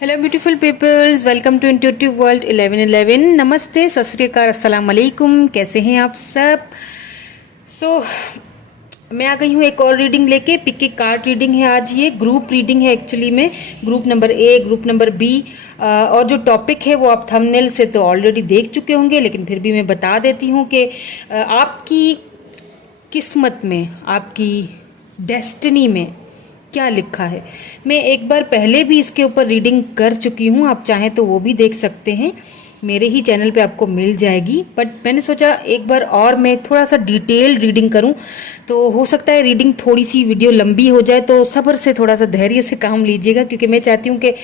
Hello beautiful peoples, welcome to intuitive world 1111। नमस्ते, सत श्री अकाल, अस्सलाम वालेकुम। कैसे हैं आप सब? मैं आ गई हूँ एक और रीडिंग लेके। पिक की कार्ड रीडिंग है आज। ये ग्रुप रीडिंग है एक्चुअली में, group number A, group number B. और जो टॉपिक है वो आप थंबनेल से तो ऑलरेडी देख चुके होंगे, लेकिन फिर भी मैं बता देती हूँ कि आपकी किस्मत में, आपकी डेस्टिनी में क्या लिखा है। मैं एक बार पहले भी इसके ऊपर रीडिंग कर चुकी हूँ, आप चाहें तो वो भी देख सकते हैं, मेरे ही चैनल पे आपको मिल जाएगी। बट मैंने सोचा एक बार और मैं थोड़ा सा डिटेल रीडिंग करूं, तो हो सकता है रीडिंग थोड़ी सी वीडियो लंबी हो जाए, तो सब्र से, थोड़ा सा धैर्य से काम लीजिएगा, क्योंकि मैं चाहती हूँ कि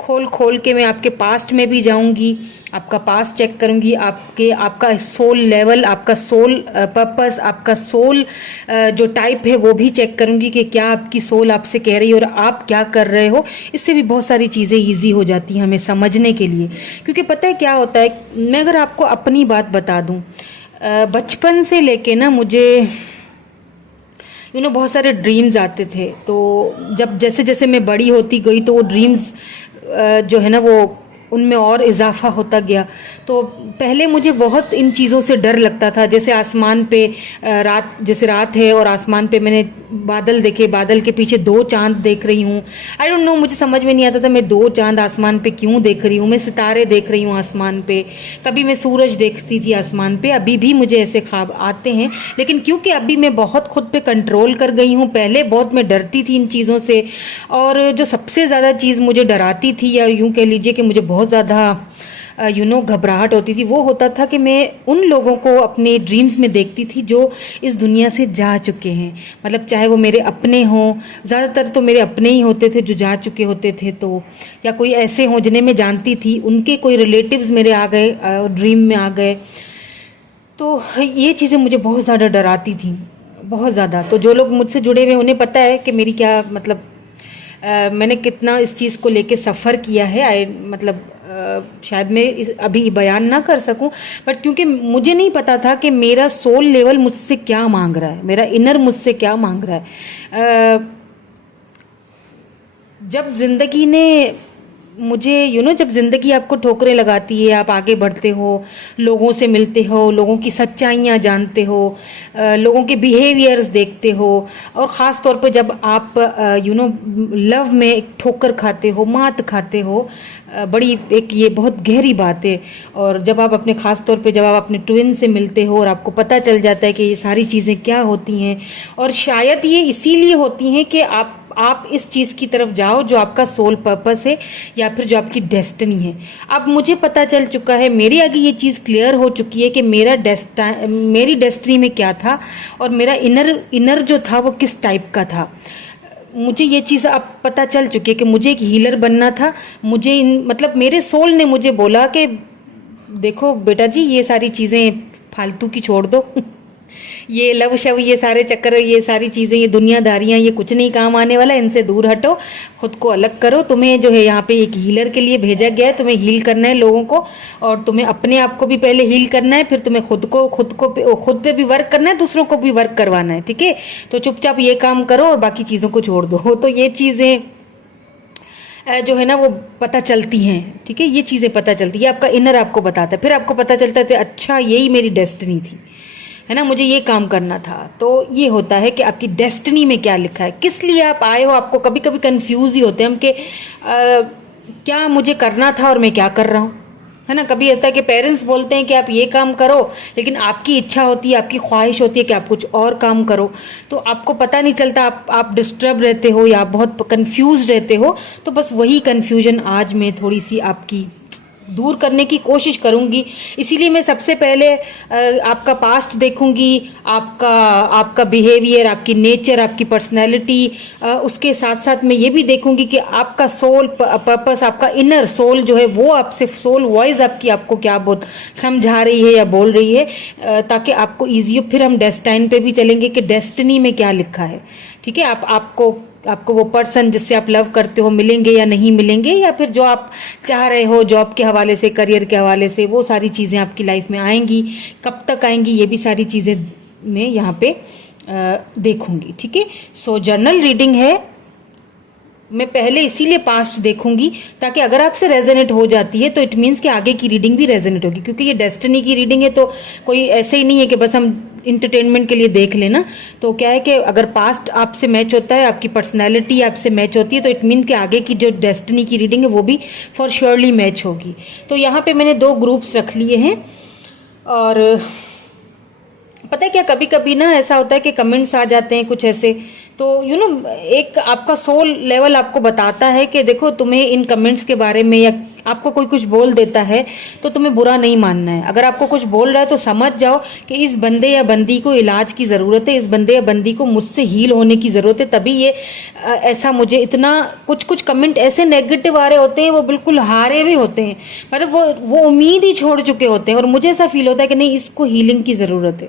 खोल खोल के मैं आपके पास्ट में भी जाऊंगी, आपका पास्ट चेक करूंगी, आपका सोल लेवल, आपका सोल पर्पस, आपका सोल जो टाइप है वो भी चेक करूंगी कि क्या आपकी सोल आपसे कह रही है और आप क्या कर रहे हो। इससे भी बहुत सारी चीज़ें ईजी हो जाती हैं हमें समझने के लिए। क्योंकि पता है क्या होता है, मैं अगर आपको अपनी बात बता दूं, बचपन से लेके ना मुझे बहुत सारे ड्रीम्स आते थे। तो जब जैसे जैसे मैं बड़ी होती गई तो वो ड्रीम्स जो है ना, वो उनमें और इजाफा होता गया। तो पहले मुझे बहुत इन चीज़ों से डर लगता था। जैसे आसमान पे जैसे रात है और आसमान पे मैंने बादल देखे, बादल के पीछे दो चांद देख रही हूँ। आई डोंट नो, मुझे समझ में नहीं आता था मैं दो चांद आसमान पे क्यों देख रही हूँ, मैं सितारे देख रही हूँ आसमान पे। कभी मैं सूरज देखती थी आसमान पे। अभी भी मुझे ऐसे ख्वाब आते हैं, लेकिन क्योंकि अभी मैं बहुत खुद पे कंट्रोल कर गई हूँ। पहले बहुत मैं डरती थी इन चीज़ों से, और जो सबसे ज़्यादा चीज़ मुझे डराती थी, या यूँ कह लीजिए कि मुझे बहुत ज़्यादा घबराहट होती थी, वो होता था कि मैं उन लोगों को अपने ड्रीम्स में देखती थी जो इस दुनिया से जा चुके हैं। मतलब चाहे वो मेरे अपने हों, ज़्यादातर तो मेरे अपने ही होते थे जो जा चुके होते थे, तो या कोई ऐसे हों जिन्हें मैं जानती थी, उनके कोई रिलेटिव्स मेरे आ गए, ड्रीम में आ गए। तो ये चीज़ें मुझे बहुत ज़्यादा डराती थी, बहुत ज़्यादा। तो जो लोग मुझसे जुड़े हुए उन्हें पता है कि मेरी क्या मतलब मैंने कितना इस चीज़ को लेके सफ़र किया है। मतलब शायद मैं अभी बयान ना कर सकूं, बट क्योंकि मुझे नहीं पता था कि मेरा सोल लेवल मुझसे क्या मांग रहा है, मेरा इनर मुझसे क्या मांग रहा है। जब जिंदगी ने मुझे जब ज़िंदगी आपको ठोकरें लगाती है, आप आगे बढ़ते हो, लोगों से मिलते हो, लोगों की सच्चाइयाँ जानते हो, लोगों के बिहेवियर्स देखते हो, और ख़ास तौर पे जब आप लव में एक ठोकर खाते हो, मात खाते हो, बड़ी एक ये बहुत गहरी बात है। और जब आप अपने ख़ास तौर पे जब आप अपने ट्विन से मिलते हो और आपको पता चल जाता है कि ये सारी चीज़ें क्या होती हैं, और शायद ये इसीलिए होती हैं कि आप इस चीज़ की तरफ जाओ जो आपका सोल पर्पस है, या फिर जो आपकी डेस्टिनी है। अब मुझे पता चल चुका है, मेरे आगे ये चीज़ क्लियर हो चुकी है कि मेरी डेस्टिनी में क्या था, और मेरा इनर जो था वो किस टाइप का था। मुझे ये चीज़ अब पता चल चुकी है कि मुझे एक हीलर बनना था। मुझे मतलब मेरे सोल ने मुझे बोला कि देखो बेटा जी, ये सारी चीज़ें फालतू की छोड़ दो ये लव शव, ये सारे चक्कर, ये सारी चीज़ें, ये दुनियादारियाँ, ये कुछ नहीं काम आने वाला, इनसे दूर हटो, खुद को अलग करो। तुम्हें जो है यहाँ पे एक हीलर के लिए भेजा गया है, तुम्हें हील करना है लोगों को, और तुम्हें अपने आप को भी पहले हील करना है, फिर तुम्हें खुद पे भी वर्क करना है, दूसरों को भी वर्क करवाना है। ठीक है, तो चुपचाप ये काम करो और बाकी चीज़ों को छोड़ दो। तो ये चीज़ें जो है ना वो पता चलती हैं। ठीक है, ये चीज़ें पता चलती है, आपका इनर आपको बताता है, फिर आपको पता चलता है अच्छा यही मेरी डेस्टिनी थी, है ना, मुझे ये काम करना था। तो ये होता है कि आपकी डेस्टिनी में क्या लिखा है, किस लिए आप आए हो। आपको कभी कभी कंफ्यूज ही होते हैं हम कि क्या मुझे करना था और मैं क्या कर रहा हूँ, है ना। कभी ऐसा है कि पेरेंट्स बोलते हैं कि आप ये काम करो, लेकिन आपकी इच्छा होती है, आपकी ख्वाहिश होती है कि आप कुछ और काम करो, तो आपको पता नहीं चलता, आप डिस्टर्ब रहते हो या आप बहुत कंफ्यूज रहते हो। तो बस वही कंफ्यूजन आज मैं थोड़ी सी आपकी दूर करने की कोशिश करूंगी। इसीलिए मैं सबसे पहले आपका पास्ट देखूंगी, आपका बिहेवियर, आपकी नेचर, आपकी पर्सनैलिटी, उसके साथ साथ मैं ये भी देखूंगी कि आपका सोल पर्पस, आपका इनर सोल जो है वो आपसे, सोल वॉइस आपकी आपको क्या समझा रही है या बोल रही है, ताकि आपको ईजी हो। फिर हम डेस्टाइन पे भी चलेंगे कि डेस्टिनी में क्या लिखा है। ठीक है, आपको वो पर्सन जिससे आप लव करते हो मिलेंगे या नहीं मिलेंगे, या फिर जो आप चाह रहे हो जॉब के हवाले से, करियर के हवाले से, वो सारी चीज़ें आपकी लाइफ में आएंगी, कब तक आएंगी, ये भी सारी चीज़ें मैं यहाँ पे देखूंगी। ठीक है, सो जर्नल रीडिंग है, मैं पहले इसीलिए पास्ट देखूंगी ताकि अगर आपसे रेजोनेट हो जाती है तो इट मीन्स कि आगे की रीडिंग भी रेजोनेट होगी, क्योंकि ये डेस्टिनी की रीडिंग है तो कोई ऐसे ही नहीं है कि बस हम इंटरटेनमेंट के लिए देख लेना। तो क्या है कि अगर पास्ट आपसे मैच होता है, आपकी पर्सनैलिटी आपसे मैच होती है, तो इट मीन कि आगे की जो डेस्टिनी की रीडिंग है वो भी फॉर श्योरली मैच होगी। तो यहाँ पे मैंने 2 ग्रुप्स रख लिए हैं। और पता है क्या, कभी कभी ना ऐसा होता है कि कमेंट्स आ जाते हैं कुछ ऐसे, तो एक आपका सोल लेवल आपको बताता है कि देखो तुम्हें इन कमेंट्स के बारे में, या आपको कोई कुछ बोल देता है तो तुम्हें बुरा नहीं मानना है। अगर आपको कुछ बोल रहा है तो समझ जाओ कि इस बंदे या बंदी को इलाज की ज़रूरत है, इस बंदे या बंदी को मुझसे हील होने की ज़रूरत है, तभी ये ऐसा मुझे इतना कुछ कुछ कमेंट ऐसे नेगेटिव आ रहे होते हैं, वो बिल्कुल हारे हुए होते हैं, मतलब वो उम्मीद ही छोड़ चुके होते हैं, और मुझे ऐसा फील होता है कि नहीं, इसको हीलिंग की ज़रूरत है,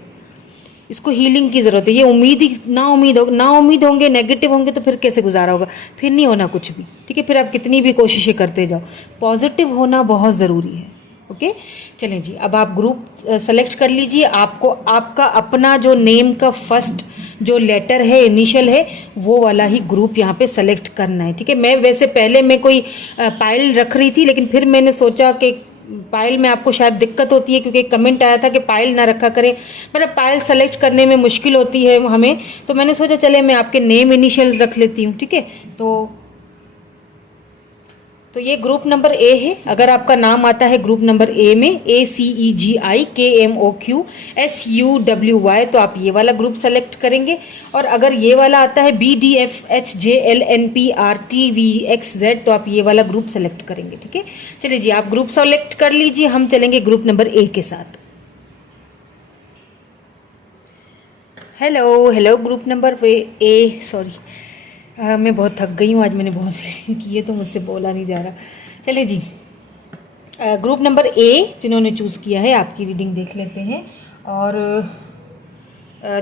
इसको हीलिंग की जरूरत है। ये उम्मीद ही ना उम्मीद होंगे, नेगेटिव होंगे तो फिर कैसे गुजारा होगा, फिर नहीं होना कुछ भी, ठीक है। फिर आप कितनी भी कोशिशें करते जाओ, पॉजिटिव होना बहुत ज़रूरी है। ओके, चलें जी, अब आप ग्रुप सेलेक्ट कर लीजिए। आपको आपका अपना जो नेम का फर्स्ट जो लेटर है, इनिशियल है, वो वाला ही ग्रुप यहाँ पे सेलेक्ट करना है, ठीक है। मैं वैसे पहले मैं कोई पाइल रख रही थी, लेकिन फिर मैंने सोचा कि पाइल में आपको शायद दिक्कत होती है, क्योंकि एक कमेंट आया था कि पाइल ना रखा करें, मतलब पाइल सेलेक्ट करने में मुश्किल होती है हमें, तो मैंने सोचा चले मैं आपके नेम इनिशियल्स रख लेती हूँ, ठीक है। तो ये ग्रुप नंबर ए है। अगर आपका नाम आता है ग्रुप नंबर ए में, ACEGIKMOQSUWY, तो आप ये वाला ग्रुप सेलेक्ट करेंगे। और अगर ये वाला आता है BDFHJLNPRTVXZ, तो आप ये वाला ग्रुप सेलेक्ट करेंगे, ठीक है। चलिए जी, आप ग्रुप सेलेक्ट कर लीजिए, हम चलेंगे ग्रुप नंबर ए के साथ। हेलो हेलो, ग्रुप नंबर ए, सॉरी मैं बहुत थक गई हूँ आज, मैंने बहुत रीडिंग की है तो मुझसे बोला नहीं जा रहा। चलिए जी, ग्रुप नंबर ए जिन्होंने चूज़ किया है, आपकी रीडिंग देख लेते हैं और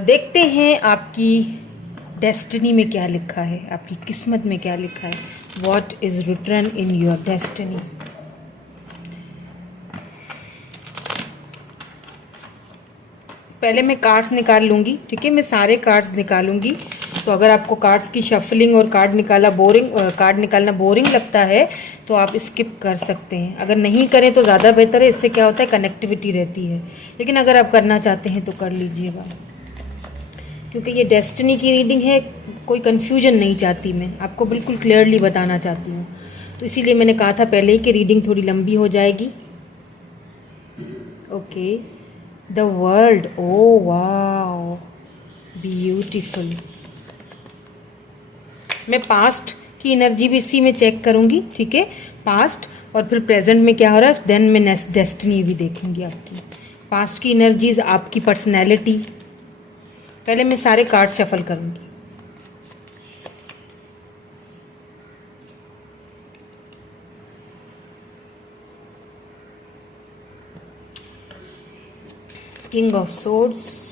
देखते हैं आपकी डेस्टिनी में क्या लिखा है, आपकी किस्मत में क्या लिखा है। What is written in your destiny. पहले मैं कार्ड्स निकाल लूँगी, ठीक है, मैं सारे कार्ड्स निकालूंगी। तो अगर आपको कार्ड्स की शफलिंग और कार्ड निकालना बोरिंग लगता है तो आप स्किप कर सकते हैं। अगर नहीं करें तो ज़्यादा बेहतर है, इससे क्या होता है कनेक्टिविटी रहती है। लेकिन अगर आप करना चाहते हैं तो कर लीजिएगा, क्योंकि ये डेस्टिनी की रीडिंग है, कोई कन्फ्यूजन नहीं चाहती, मैं आपको बिल्कुल क्लियरली बताना चाहती हूँ। तो इसीलिए मैंने कहा था पहले ही कि रीडिंग थोड़ी लंबी हो जाएगी। Okay, the world, oh wow, beautiful. मैं पास्ट की एनर्जी भी इसी में चेक करूंगी, ठीक है, पास्ट, और फिर प्रेजेंट में क्या हो रहा है, देन मैं नेक्स्ट डेस्टिनी भी देखूंगी आपकी। पास्ट की एनर्जीज, आपकी पर्सनैलिटी, पहले मैं सारे कार्ड शफल करूंगी। King of swords,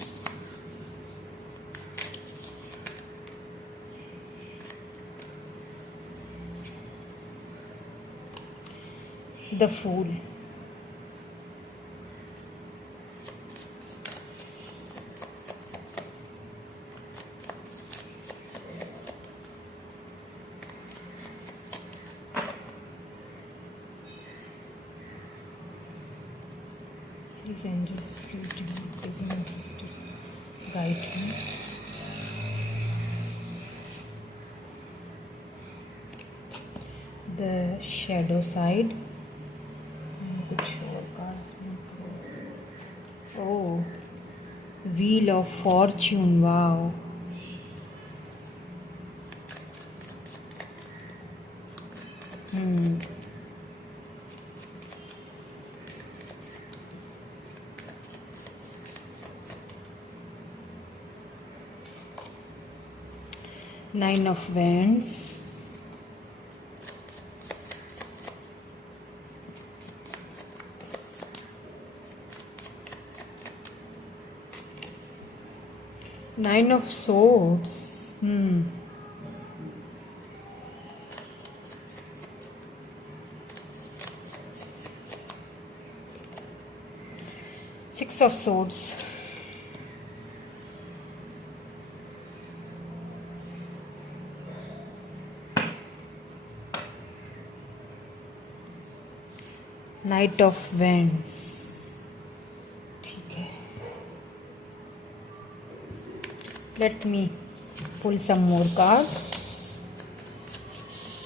the fool, please angels, please divine, please my sisters, guide me. The shadow side, कुछ और कार्ड्स में, oh, wheel of fortune, wow, nine of wands, nine of swords, six of swords, knight of wands, ठीक है। Let me pull some more cards.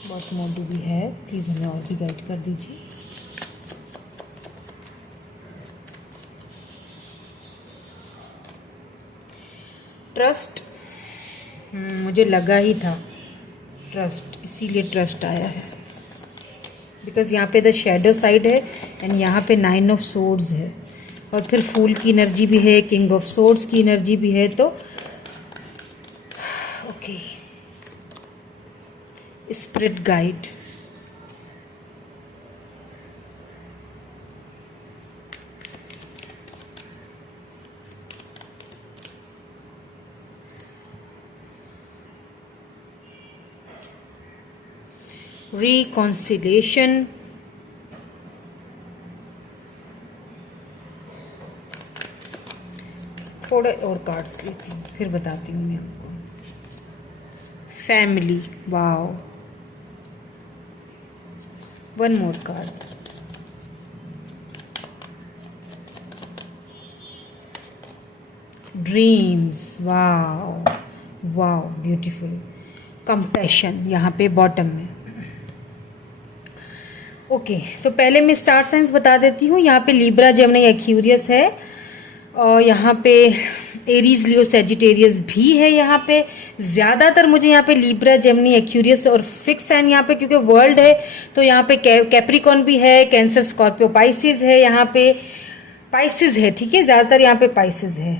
बहुत more do we have, please हमें और भी guide कर दीजिए। ट्रस्ट, मुझे लगा ही था ट्रस्ट, इसीलिए ट्रस्ट आया है, बिकॉज यहाँ पे द शैडो साइड है एंड यहाँ पे 9 ऑफ सोर्ड्स है और फिर फूल की एनर्जी भी है, किंग ऑफ सोर्ड्स की एनर्जी भी है, तो ओके। स्पिरिट गाइड, रिकॉन्सिलेशन, थोड़े और कार्ड्स लेती हूँ फिर बताती हूँ मैं आपको। Family, wow, 1 more card. Dreams, wow wow, beautiful. Compassion यहाँ पे बॉटम में। ओके, तो पहले मैं स्टार साइंस बता देती हूँ। यहाँ पे लिब्रा, जेमिनी, एक्वेरियस है और यहाँ पे एरीज, लियो, सेजिटेरियस भी है। यहाँ पे ज़्यादातर मुझे यहाँ पे लिब्रा, जेमिनी, एक्वेरियस और फिक्स साइन यहाँ पे, क्योंकि वर्ल्ड है तो यहाँ पे कैप्रिकॉन भी है, कैंसर, स्कॉर्पियो, पाइसिस है, यहाँ पे पाइसिस है, ठीक है, ज़्यादातर यहाँ पे पाइसिस है,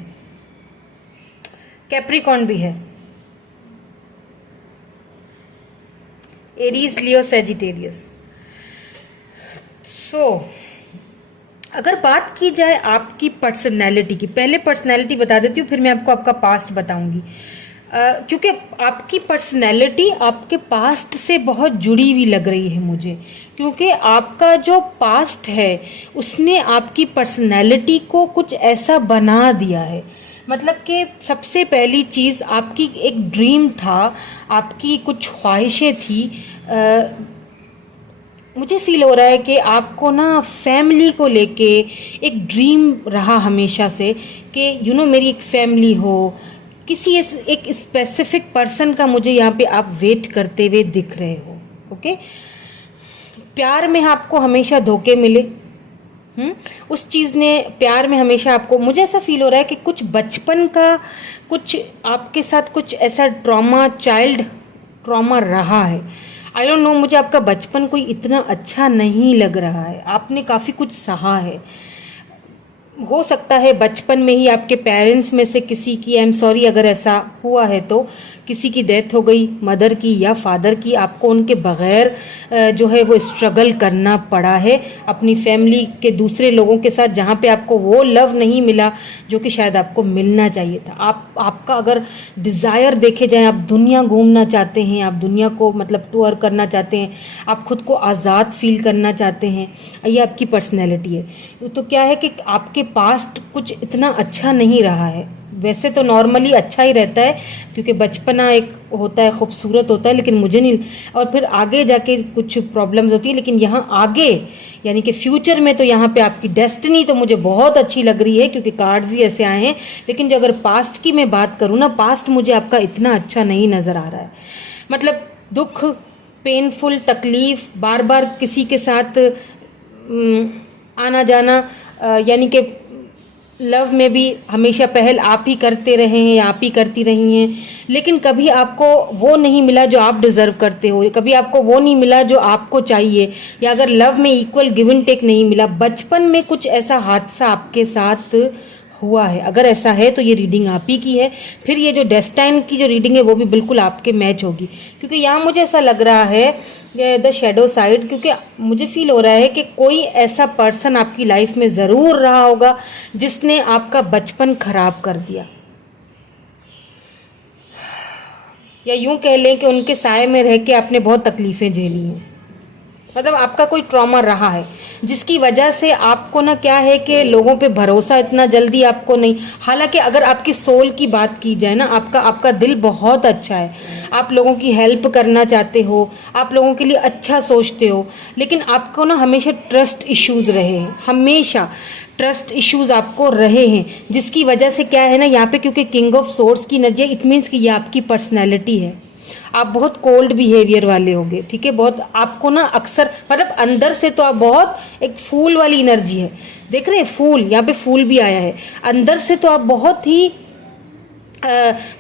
कैप्रिकॉन भी है, एरीज, लियो, सेजिटेरियस। अगर बात की जाए आपकी पर्सनैलिटी की, पहले पर्सनैलिटी बता देती हूँ, फिर मैं आपको आपका पास्ट बताऊंगी, क्योंकि आपकी पर्सनैलिटी आपके पास्ट से बहुत जुड़ी हुई लग रही है मुझे, क्योंकि आपका जो पास्ट है उसने आपकी पर्सनैलिटी को कुछ ऐसा बना दिया है। मतलब कि सबसे पहली चीज़, आपकी एक ड्रीम था, आपकी कुछ ख्वाहिशें थी। मुझे फील हो रहा है कि आपको ना फैमिली को लेके एक ड्रीम रहा हमेशा से कि मेरी एक फैमिली हो, किसी एक स्पेसिफिक पर्सन का मुझे यहाँ पे आप वेट करते हुए दिख रहे हो। ओके, प्यार में आपको हमेशा धोखे मिले, उस चीज़ ने, प्यार में हमेशा आपको, मुझे ऐसा फील हो रहा है कि कुछ बचपन का कुछ आपके साथ कुछ ऐसा ट्रॉमा, चाइल्ड ट्रॉमा रहा है। आई डोंट नो, मुझे आपका बचपन कोई इतना अच्छा नहीं लग रहा है, आपने काफ़ी कुछ सहा है। हो सकता है बचपन में ही आपके पेरेंट्स में से किसी की, आई एम सॉरी अगर ऐसा हुआ है तो, किसी की डेथ हो गई, मदर की या फादर की, आपको उनके बगैर जो है वो स्ट्रगल करना पड़ा है अपनी फैमिली के दूसरे लोगों के साथ, जहाँ पे आपको वो लव नहीं मिला जो कि शायद आपको मिलना चाहिए था। आपका अगर डिज़ायर देखे जाए, आप दुनिया घूमना चाहते हैं, आप दुनिया को मतलब टूर करना चाहते हैं, आप खुद को आज़ाद फील करना चाहते हैं, ये आपकी पर्सनैलिटी है। तो क्या है कि आपके पास्ट कुछ इतना अच्छा नहीं रहा है, वैसे तो नॉर्मली अच्छा ही रहता है क्योंकि बचपना एक होता है, खूबसूरत होता है, लेकिन मुझे नहीं, और फिर आगे जाके कुछ प्रॉब्लम्स होती है, लेकिन यहाँ आगे यानी कि फ्यूचर में तो यहाँ पे आपकी डेस्टिनी तो मुझे बहुत अच्छी लग रही है क्योंकि कार्ड्स ही ऐसे आए हैं। लेकिन जो अगर पास्ट की मैं बात करूँ ना, पास्ट मुझे आपका इतना अच्छा नहीं नज़र आ रहा है। मतलब दुख, पेनफुल, तकलीफ, बार बार किसी के साथ आना जाना, यानी कि लव में भी हमेशा पहल आप ही करते रहे हैं, आप ही करती रही हैं, लेकिन कभी आपको वो नहीं मिला जो आप डिज़र्व करते हो, कभी आपको वो नहीं मिला जो आपको चाहिए, या अगर लव में इक्वल गिव एंड टेक नहीं मिला। बचपन में कुछ ऐसा हादसा आपके साथ हुआ है, अगर ऐसा है तो ये रीडिंग आप ही की है। फिर ये जो डेस्टाइन की जो रीडिंग है वो भी बिल्कुल आपके मैच होगी, क्योंकि यहाँ मुझे ऐसा लग रहा है द शैडो साइड, क्योंकि मुझे फील हो रहा है कि कोई ऐसा पर्सन आपकी लाइफ में ज़रूर रहा होगा जिसने आपका बचपन खराब कर दिया, या यूं कह लें कि उनके साए में रह के आपने बहुत तकलीफ़ें झेली हैं। मतलब आपका कोई ट्रॉमा रहा है जिसकी वजह से आपको ना क्या है कि लोगों पे भरोसा इतना जल्दी आपको नहीं। हालांकि अगर आपकी सोल की बात की जाए ना, आपका आपका दिल बहुत अच्छा है, आप लोगों की हेल्प करना चाहते हो, आप लोगों के लिए अच्छा सोचते हो, लेकिन आपको ना हमेशा ट्रस्ट इश्यूज रहे हैं, हमेशा ट्रस्ट इश्यूज आपको रहे हैं, जिसकी वजह से क्या है ना यहाँ पे, क्योंकि किंग ऑफ सोर्स की एनर्जी, इट मीन्स कि ये आपकी पर्सनैलिटी है। आप बहुत कोल्ड बिहेवियर वाले होंगे, ठीक है, बहुत आपको ना अक्सर मतलब अंदर से तो आप बहुत एक फूल वाली एनर्जी है, देख रहे हैं फूल, यहाँ पे फूल भी आया है, अंदर से तो आप बहुत ही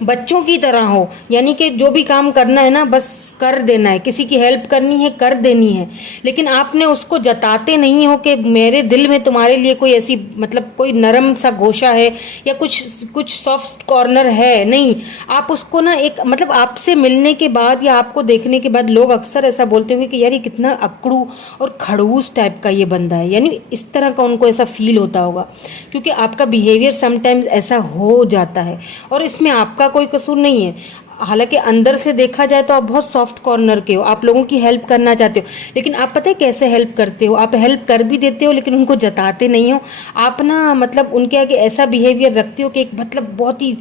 बच्चों की तरह हो, यानी कि जो भी काम करना है ना बस कर देना है, किसी की हेल्प करनी है कर देनी है, लेकिन आपने उसको जताते नहीं हो कि मेरे दिल में तुम्हारे लिए कोई ऐसी मतलब कोई नरम सा गोशा है या कुछ कुछ सॉफ्ट कॉर्नर है, नहीं। आप उसको ना एक मतलब आपसे मिलने के बाद या आपको देखने के बाद लोग अक्सर ऐसा बोलते होंगे कि यार ये कितना अकड़ू और खड़ूस टाइप का ये बंदा है, यानी इस तरह का उनको ऐसा फील होता होगा, क्योंकि आपका बिहेवियर समटाइम्स ऐसा हो जाता है और इसमें आपका कोई कसूर नहीं है। हालांकि अंदर से देखा जाए तो आप बहुत सॉफ्ट कॉर्नर के हो, आप लोगों की हेल्प करना चाहते हो, लेकिन आप पता है कैसे हेल्प करते हो, आप हेल्प कर भी देते हो लेकिन उनको जताते नहीं हो। आप ना मतलब उनके आगे ऐसा बिहेवियर रखते हो कि एक मतलब बहुत ही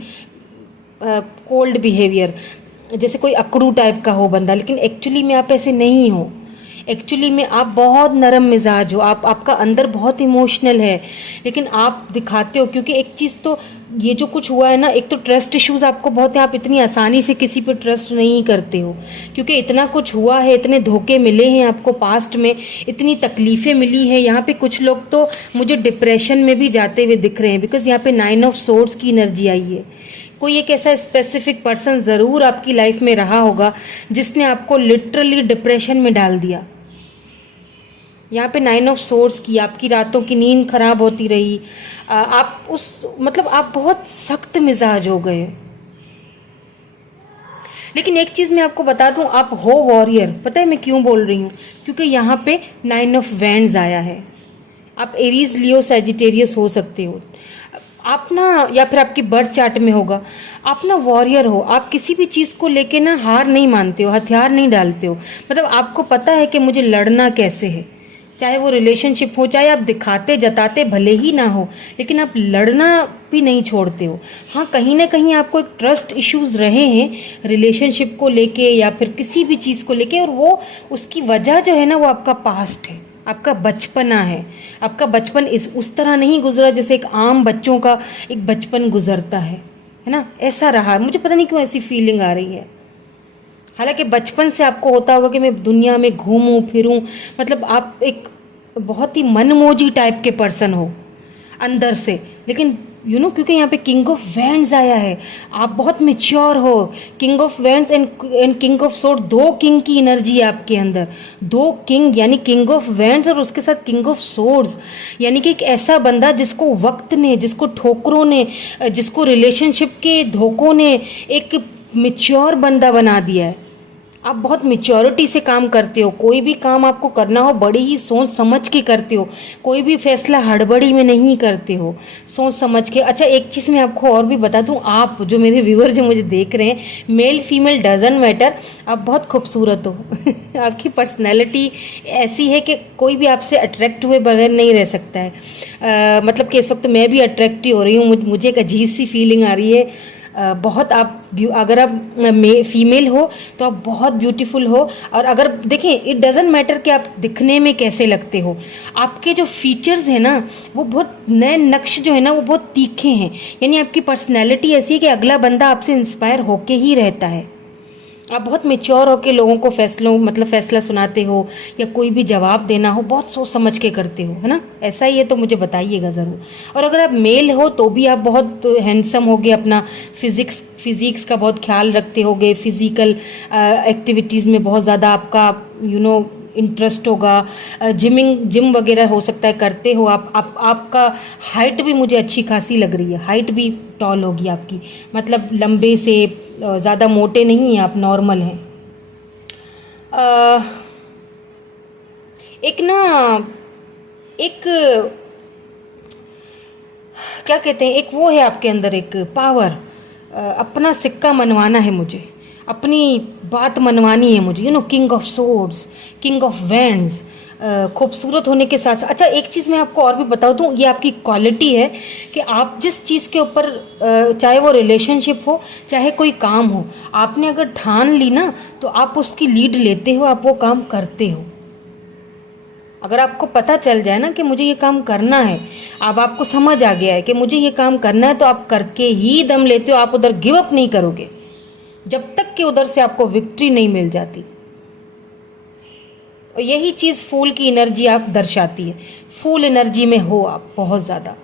कोल्ड बिहेवियर, जैसे कोई अकड़ू टाइप का हो बंदा, लेकिन एक्चुअली में आप ऐसे नहीं हो। एक्चुअली में आप बहुत नरम मिजाज हो, आप आपका अंदर बहुत इमोशनल है, लेकिन आप दिखाते हो, क्योंकि एक चीज़ तो ये जो कुछ हुआ है ना, एक तो ट्रस्ट इश्यूज आपको बहुत है, आप इतनी आसानी से किसी पे ट्रस्ट नहीं करते हो, क्योंकि इतना कुछ हुआ है, इतने धोखे मिले हैं आपको पास्ट में, इतनी तकलीफें मिली हैं। यहाँ पे कुछ लोग तो मुझे डिप्रेशन में भी जाते हुए दिख रहे हैं, बिकॉज यहाँ पे 9 ऑफ सोर्ड्स की एनर्जी आई है। कोई एक ऐसा स्पेसिफिक पर्सन ज़रूर आपकी लाइफ में रहा होगा जिसने आपको लिटरली डिप्रेशन में डाल दिया। यहाँ पे 9 ऑफ सोर्स की, आपकी रातों की नींद खराब होती रही, आप उस मतलब आप बहुत सख्त मिजाज हो गए। लेकिन एक चीज मैं आपको बता दूं, आप हो वॉरियर। पता है मैं क्यों बोल रही हूँ? क्योंकि यहाँ पे 9 ऑफ वैंड्स आया है। आप एरीज, लियो, सैजिटेरियस हो सकते हो आप ना, या फिर आपकी बर्थ चार्ट में होगा। आप ना वॉरियर हो, आप किसी भी चीज को लेके ना हार नहीं मानते हो, हथियार नहीं डालते हो। मतलब आपको पता है कि मुझे लड़ना कैसे है, चाहे वो रिलेशनशिप हो, चाहे आप दिखाते जताते भले ही ना हो, लेकिन आप लड़ना भी नहीं छोड़ते हो। हाँ, कहीं ना कहीं आपको एक ट्रस्ट इश्यूज रहे हैं रिलेशनशिप को लेके या फिर किसी भी चीज़ को लेके, और वो उसकी वजह जो है ना वो आपका पास्ट है, आपका बचपना है। आपका बचपन उस तरह नहीं गुजरा जैसे एक आम बच्चों का एक बचपन गुजरता है ना, ऐसा रहा। मुझे पता नहीं क्यों ऐसी फीलिंग आ रही है। हालांकि बचपन से आपको होता होगा कि मैं दुनिया में घूमूं फिरूं, मतलब आप एक बहुत ही मनमोजी टाइप के पर्सन हो अंदर से, लेकिन क्योंकि यहाँ पे किंग ऑफ वैंड्स आया है, आप बहुत मेच्योर हो। King of wands and king of sword, दो किंग की एनर्जी है आपके अंदर, दो किंग, यानी किंग ऑफ वैंड्स और उसके साथ किंग ऑफ सोर्ड्स, यानी कि एक ऐसा बंदा जिसको वक्त ने, जिसको ठोकरों ने, जिसको रिलेशनशिप के धोखों ने एक मेच्योर बंदा बना दिया है। आप बहुत मेच्योरिटी से काम करते हो, कोई भी काम आपको करना हो बड़ी ही सोच समझ के करते हो, कोई भी फैसला हड़बड़ी में नहीं करते हो, सोच समझ के। अच्छा, एक चीज़ मैं आपको और भी बता दूं, आप जो मेरे व्यूअर जो मुझे देख रहे हैं, मेल फीमेल डजंट मैटर, आप बहुत खूबसूरत हो आपकी पर्सनैलिटी ऐसी है कि कोई भी आपसे अट्रैक्ट हुए बगैर नहीं रह सकता है। मतलब कि इस वक्त मैं भी अट्रैक्ट हो रही हूँ, मुझे एक अजीब सी फीलिंग आ रही है। बहुत आप, अगर आप फीमेल हो तो आप बहुत ब्यूटीफुल हो, और अगर देखें, इट डजेंट मैटर कि आप दिखने में कैसे लगते हो, आपके जो फीचर्स है ना वो बहुत नए नक्श जो है ना वो बहुत तीखे हैं, यानी आपकी पर्सनैलिटी ऐसी है कि अगला बंदा आपसे इंस्पायर होके ही रहता है। आप बहुत मेच्योर होके लोगों को फैसला सुनाते हो या कोई भी जवाब देना हो बहुत सोच समझ के करते हो, है ना, ऐसा ही है तो मुझे बताइएगा ज़रूर। और अगर आप मेल हो तो भी आप बहुत हैंडसम होगे, अपना फिजिक्स का बहुत ख्याल रखते होगे, फिजिकल एक्टिविटीज़ में बहुत ज़्यादा आपका इंटरेस्ट होगा, जिम वगैरह हो सकता है करते हो आपका हाइट भी मुझे अच्छी खासी लग रही है, हाइट भी टॉल होगी आपकी, मतलब लंबे से ज़्यादा मोटे नहीं हैं आप, नॉर्मल हैं। एक ना एक क्या कहते हैं, एक वो है आपके अंदर एक पावर, अपना सिक्का मनवाना है मुझे, अपनी बात मनवानी है मुझे, king of swords, king of wands, खूबसूरत होने के साथ। अच्छा, एक चीज़ मैं आपको और भी बता दूँ, ये आपकी क्वालिटी है कि आप जिस चीज़ के ऊपर, चाहे वो रिलेशनशिप हो चाहे कोई काम हो, आपने अगर ठान ली ना तो आप उसकी लीड लेते हो, आप वो काम करते हो। अगर आपको पता चल जाए ना कि मुझे ये काम करना है, अब आपको समझ आ गया है कि मुझे ये काम करना है, तो आप करके ही दम लेते हो। आप उधर गिव अप नहीं करोगे जब तक कि उधर से आपको विक्ट्री नहीं मिल जाती। और यही चीज़ फूल की एनर्जी आप दर्शाती है, फूल एनर्जी में हो आप बहुत ज़्यादा।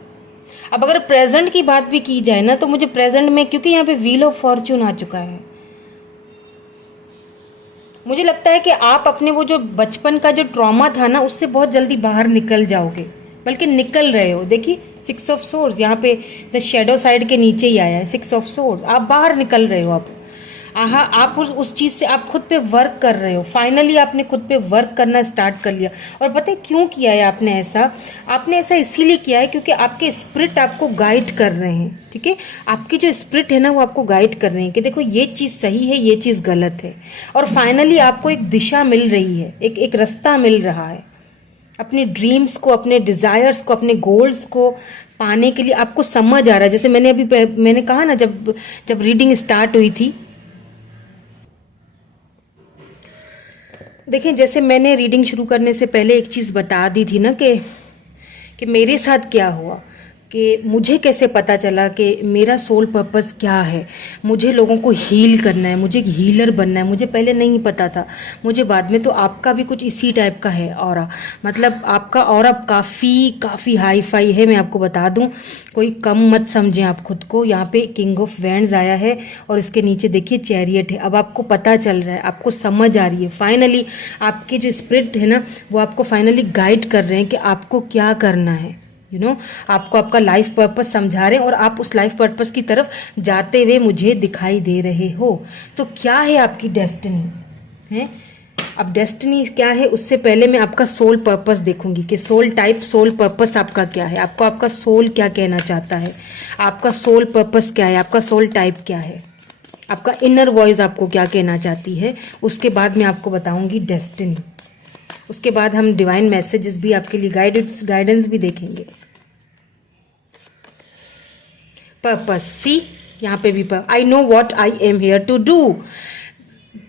अब अगर प्रेजेंट की बात भी की जाए ना, तो मुझे प्रेजेंट में, क्योंकि यहाँ पे व्हील ऑफ फॉर्च्यून आ चुका है, मुझे लगता है कि आप अपने वो जो बचपन का जो ट्रॉमा था ना, उससे बहुत जल्दी बाहर निकल जाओगे, बल्कि निकल रहे हो। देखिए 6 ऑफ सोर्ड्स यहाँ पे द शेडो साइड के नीचे ही आया है, 6 ऑफ सोर्ड्स। आप बाहर निकल रहे हो। आप उस चीज़ से आप खुद पे वर्क कर रहे हो। फाइनली आपने खुद पे वर्क करना स्टार्ट कर लिया। और पता है क्यों किया है आपने ऐसा? आपने ऐसा इसीलिए किया है क्योंकि आपके स्पिरिट आपको गाइड कर रहे हैं। ठीक है, आपकी जो स्पिरिट है ना, वो आपको गाइड कर रहे हैं कि देखो ये चीज़ सही है, ये चीज़ गलत है। और फाइनली आपको एक दिशा मिल रही है, एक रास्ता मिल रहा है अपने ड्रीम्स को, अपने डिजायर्स को, अपने गोल्स को पाने के लिए। आपको समझ आ रहा है। जैसे मैंने कहा ना, जब रीडिंग स्टार्ट हुई थी, देखिए जैसे मैंने रीडिंग शुरू करने से पहले एक चीज़ बता दी थी ना कि मेरे साथ क्या हुआ, कि मुझे कैसे पता चला कि मेरा सोल पर्पस क्या है। मुझे लोगों को हील करना है, मुझे हीलर बनना है। मुझे पहले नहीं पता था, मुझे बाद में। तो आपका भी कुछ इसी टाइप का है ऑरा, मतलब आपका ऑरा काफ़ी हाई फाई है। मैं आपको बता दूं, कोई कम मत समझें आप खुद को। यहाँ पे किंग ऑफ वैंड्स आया है और इसके नीचे देखिए चैरियट है। अब आपको पता चल रहा है, आपको समझ आ रही है। फाइनली आपके जो स्पिरिट है ना, वो आपको फाइनली गाइड कर रहे हैं कि आपको क्या करना है। आपको आपका लाइफ पर्पस समझा रहे हैं और आप उस लाइफ पर्पस की तरफ जाते हुए मुझे दिखाई दे रहे हो। तो क्या है आपकी डेस्टिनी है? अब डेस्टिनी क्या है, उससे पहले मैं आपका सोल पर्पस देखूंगी कि सोल टाइप, सोल पर्पस आपका क्या है। आपको आपका सोल क्या कहना चाहता है, आपका सोल पर्पस क्या है, आपका सोल टाइप क्या है, आपका इनर वॉइस आपको क्या कहना चाहती है। उसके बाद मैं आपको बताऊंगी डेस्टिनी। उसके बाद हम डिवाइन मैसेजेस भी आपके लिए, गाइडेंस भी देखेंगे। पर्पस, सी यहाँ पे भी I know what I am here to do.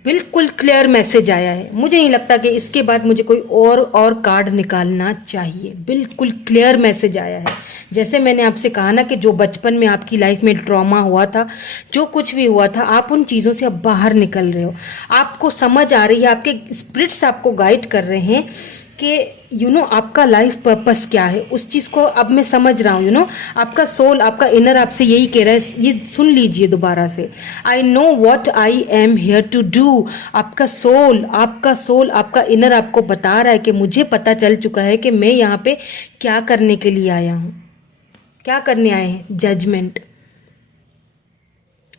बिल्कुल क्लियर मैसेज आया है। मुझे नहीं लगता कि इसके बाद मुझे कोई और कार्ड निकालना चाहिए। बिल्कुल क्लियर मैसेज आया है। जैसे मैंने आपसे कहा ना कि जो बचपन में आपकी लाइफ में ट्रॉमा हुआ था, जो कुछ भी हुआ था, आप उन चीज़ों से अब बाहर निकल रहे हो। आपको समझ आ रही है, आपके स्पिरिट्स आपको गाइड कर रहे हैं कि आपका लाइफ पर्पस क्या है। उस चीज़ को अब मैं समझ रहा हूँ। आपका सोल, आपका इनर आपसे यही कह रहा है। ये सुन लीजिए दोबारा से, I know what I am here to do. आपका सोल, आपका इनर आपको बता रहा है कि मुझे पता चल चुका है कि मैं यहाँ पे क्या करने के लिए आया हूँ। क्या करने आए हैं? Judgement.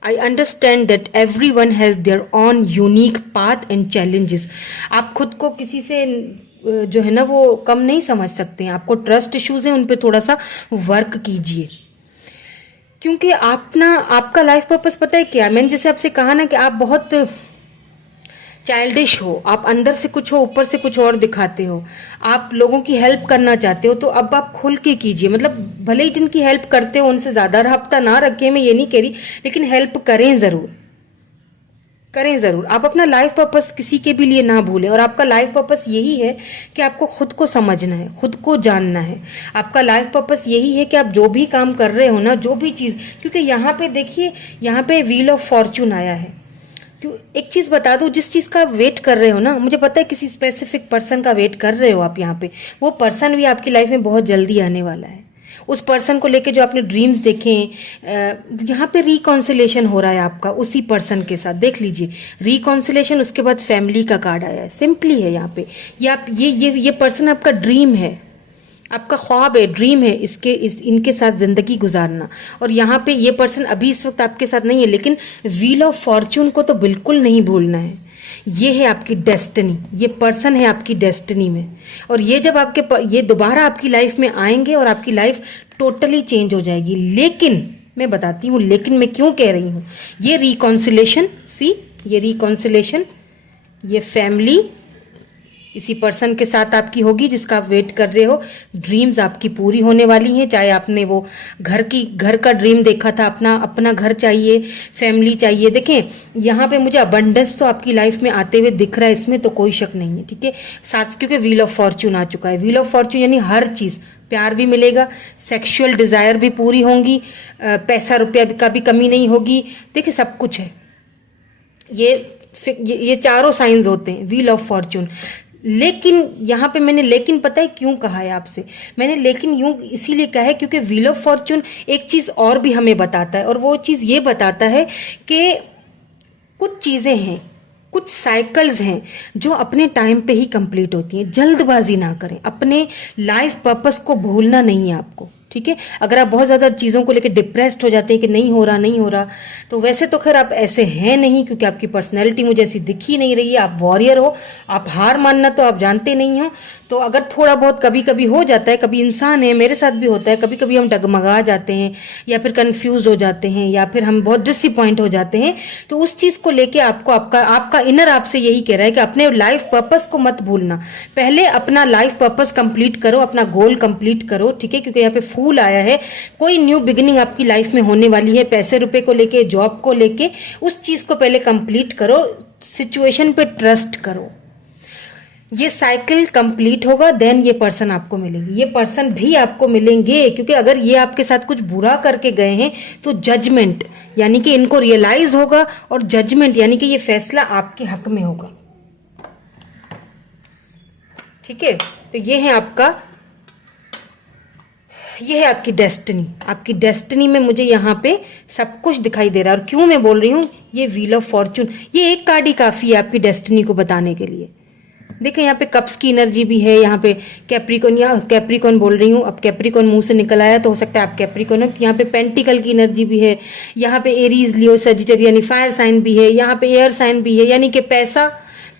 I understand that everyone has their own unique path and challenges. आप खुद को किसी से जो है ना वो कम नहीं समझ सकते हैं। आपको ट्रस्ट इश्यूज हैं, उन पे थोड़ा सा वर्क कीजिए, क्योंकि आपका लाइफ पर्पस पता है क्या? मैंने जैसे आपसे कहा ना कि आप बहुत चाइल्डिश हो, आप अंदर से कुछ हो, ऊपर से कुछ और दिखाते हो। आप लोगों की हेल्प करना चाहते हो, तो अब आप खुल के कीजिए। मतलब भले ही जिनकी हेल्प करते हो उनसे ज्यादा राब्ता ना रखें, मैं ये नहीं कह रही, लेकिन हेल्प करें जरूर, करें जरूर। आप अपना लाइफ पर्पस किसी के भी लिए ना भूलें। और आपका लाइफ पर्पस यही है कि आपको खुद को समझना है, खुद को जानना है। आपका लाइफ पर्पस यही है कि आप जो भी काम कर रहे हो ना, जो भी चीज, क्योंकि यहाँ पे देखिए, यहाँ पे व्हील ऑफ फॉर्चून आया है। एक चीज बता दो, जिस चीज का वेट कर रहे हो ना, मुझे पता है किसी स्पेसिफिक पर्सन का वेट कर रहे हो आप यहाँ पे, वो पर्सन भी आपकी लाइफ में बहुत जल्दी आने वाला है। उस पर्सन को लेके जो आपने ड्रीम्स देखे, यहाँ पे रिकॉन्सिलेशन हो रहा है आपका उसी पर्सन के साथ। देख लीजिए, रिकॉन्सिलेशन, उसके बाद फैमिली का कार्ड आया है। सिंपली है यहाँ पे, ये पर्सन आपका ड्रीम है, आपका ख्वाब है, ड्रीम है इनके साथ जिंदगी गुजारना। और यहाँ पे ये पर्सन अभी इस वक्त आपके साथ नहीं है, लेकिन व्हील ऑफ फॉर्च्यून को तो बिल्कुल नहीं भूलना है। ये है आपकी डेस्टिनी, ये पर्सन है आपकी डेस्टिनी में। और ये जब ये दोबारा आपकी लाइफ में आएंगे और आपकी लाइफ टोटली चेंज हो जाएगी। लेकिन मैं बताती हूँ, लेकिन मैं क्यों कह रही हूँ, ये रिकॉन्सिलेशन, सी ये रिकॉन्सिलेशन, ये फैमिली इसी पर्सन के साथ आपकी होगी जिसका आप वेट कर रहे हो। ड्रीम्स आपकी पूरी होने वाली हैं, चाहे आपने वो घर का ड्रीम देखा था, अपना घर चाहिए, फैमिली चाहिए। देखें यहाँ पे मुझे अबंडेंस तो आपकी लाइफ में आते हुए दिख रहा है, इसमें तो कोई शक नहीं है, ठीक है। साथ क्योंकि व्हील ऑफ फॉर्च्यून आ चुका है। व्हील ऑफ फॉर्च्यून यानी हर चीज़, प्यार भी मिलेगा, सेक्सुअल डिजायर भी पूरी होंगी, पैसा रुपया का भी कमी नहीं होगी। देखिए सब कुछ है। ये चारों साइंस होते हैं व्हील ऑफ फॉर्च्यून। लेकिन यहाँ पे मैंने लेकिन पता है क्यों कहा है आपसे, मैंने लेकिन यूं इसीलिए कहा है क्योंकि व्हील ऑफ फॉर्च्यून एक चीज और भी हमें बताता है, और वो चीज ये बताता है कि कुछ चीजें हैं, कुछ साइकिल्स हैं जो अपने टाइम पे ही कंप्लीट होती हैं। जल्दबाजी ना करें, अपने लाइफ पर्पस को भूलना नहीं है आपको, ठीक है। अगर आप बहुत ज़्यादा चीज़ों को लेकर डिप्रेस्ड हो जाते हैं कि नहीं हो रहा, तो वैसे तो खैर आप ऐसे हैं नहीं, क्योंकि आपकी पर्सनैलिटी मुझे ऐसी दिख ही नहीं रही है। आप वॉरियर हो, आप हार मानना तो आप जानते नहीं हो। तो अगर थोड़ा बहुत कभी कभी हो जाता है, कभी इंसान है, मेरे साथ भी होता है, कभी कभी हम डगमगा जाते हैं या फिर कंफ्यूज हो जाते हैं या फिर हम बहुत डिसअपॉइंट हो जाते हैं, तो उस चीज़ को लेके आपको आपका इनर आपसे यही कह रहा है कि अपने लाइफ पर्पस को मत भूलना। पहले अपना लाइफ पर्पस कंप्लीट करो, अपना गोल कंप्लीट करो, ठीक है। क्योंकि यहाँ पे फूल आया है, कोई न्यू बिगिनिंग आपकी लाइफ में होने वाली है। पैसे रुपए को लेके, जॉब को लेके, उस चीज को पहले कंप्लीट करो, सिचुएशन पे ट्रस्ट करो। ये साइकिल कंप्लीट होगा, देन ये पर्सन आपको मिलेंगे। ये पर्सन भी आपको मिलेंगे, क्योंकि अगर ये आपके साथ कुछ बुरा करके गए हैं तो जजमेंट यानी कि इनको रियलाइज होगा, और जजमेंट यानी कि ये फैसला आपके हक में होगा, ठीक है। तो ये है आपकी डेस्टिनी। आपकी डेस्टिनी में मुझे यहाँ पे सब कुछ दिखाई दे रहा है। और क्यों मैं बोल रही हूँ, ये व्हील ऑफ फॉर्च्यून, ये एक कार्ड ही काफी है आपकी डेस्टिनी को बताने के लिए। देखें यहाँ पे कप्स की एनर्जी भी है, यहाँ पे कैप्रिकॉन, या कैप्रिकॉन बोल रही हूँ, अब कैप्रिकॉन मुंह से निकल आया तो हो सकता है आप कैप्रिकॉन हो। यहाँ पे पेंटिकल की एनर्जी भी है, यहाँ पे एरीज, लियो, सजिटेरियस यानी फायर साइन भी है, यहाँ पे एयर साइन भी है, यानी कि पैसा,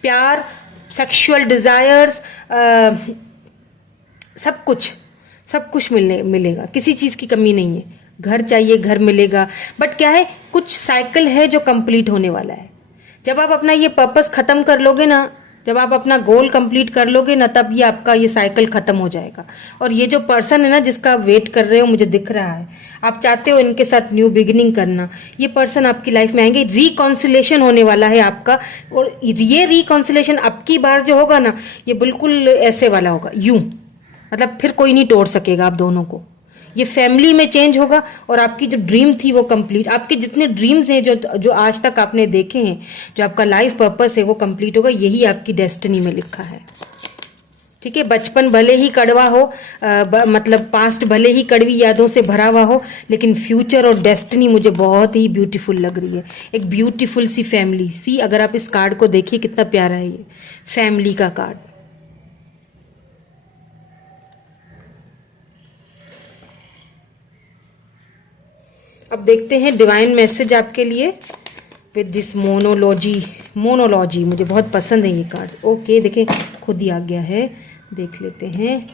प्यार, सेक्सुअल डिजायर्स, सब कुछ मिलेगा, किसी चीज की कमी नहीं है। घर चाहिए, घर मिलेगा, बट क्या है, कुछ साइकिल है जो कंप्लीट होने वाला है। जब आप अपना ये पर्पस खत्म कर लोगे ना, जब आप अपना गोल कंप्लीट कर लोगे ना, तब ये आपका ये साइकिल खत्म हो जाएगा। और ये जो पर्सन है ना जिसका आप वेट कर रहे हो, मुझे दिख रहा है आप चाहते हो इनके साथ न्यू बिगिनिंग करना, ये पर्सन आपकी लाइफ में आएंगे। रिकॉन्सिलेशन होने वाला है आपका, और ये रिकॉन्सिलेशन अब की बार जो होगा ना, ये बिल्कुल ऐसे वाला होगा, यूं, मतलब फिर कोई नहीं तोड़ सकेगा आप दोनों को। ये फैमिली में चेंज होगा, और आपकी जो ड्रीम थी वो कंप्लीट, आपके जितने ड्रीम्स हैं जो आज तक आपने देखे हैं, जो आपका लाइफ पर्पस है वो कंप्लीट होगा। यही आपकी डेस्टिनी में लिखा है, ठीक है। बचपन भले ही कड़वा हो, मतलब पास्ट भले ही कड़वी यादों से भरा हुआ हो, लेकिन फ्यूचर और डेस्टिनी मुझे बहुत ही ब्यूटीफुल लग रही है। एक ब्यूटीफुल सी फैमिली सी, अगर आप इस कार्ड को देखिए कितना प्यारा है ये फैमिली का कार्ड। अब देखते हैं डिवाइन मैसेज आपके लिए विद दिस मोनोलॉजी। मुझे बहुत पसंद है ये कार्ड। ओके, देखें खुद ही आ गया है, देख लेते हैं।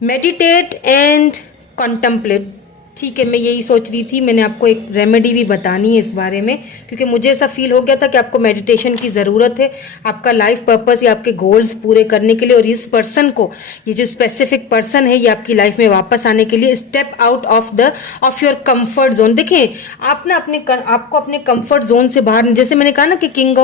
मेडिटेट एंड कॉन्टम्पलेट, ठीक है। मैं यही सोच रही थी, मैंने आपको एक रेमेडी भी बतानी है इस बारे में, क्योंकि मुझे ऐसा फील हो गया था कि आपको मेडिटेशन की ज़रूरत है आपका लाइफ पर्पस या आपके गोल्स पूरे करने के लिए। और इस पर्सन को, ये जो स्पेसिफिक पर्सन है, ये आपकी लाइफ में वापस आने के लिए step out of your comfort zone. देखें आप ना आपको अपने कंफर्ट जोन से बाहर, जैसे मैंने कहा ना कि किंग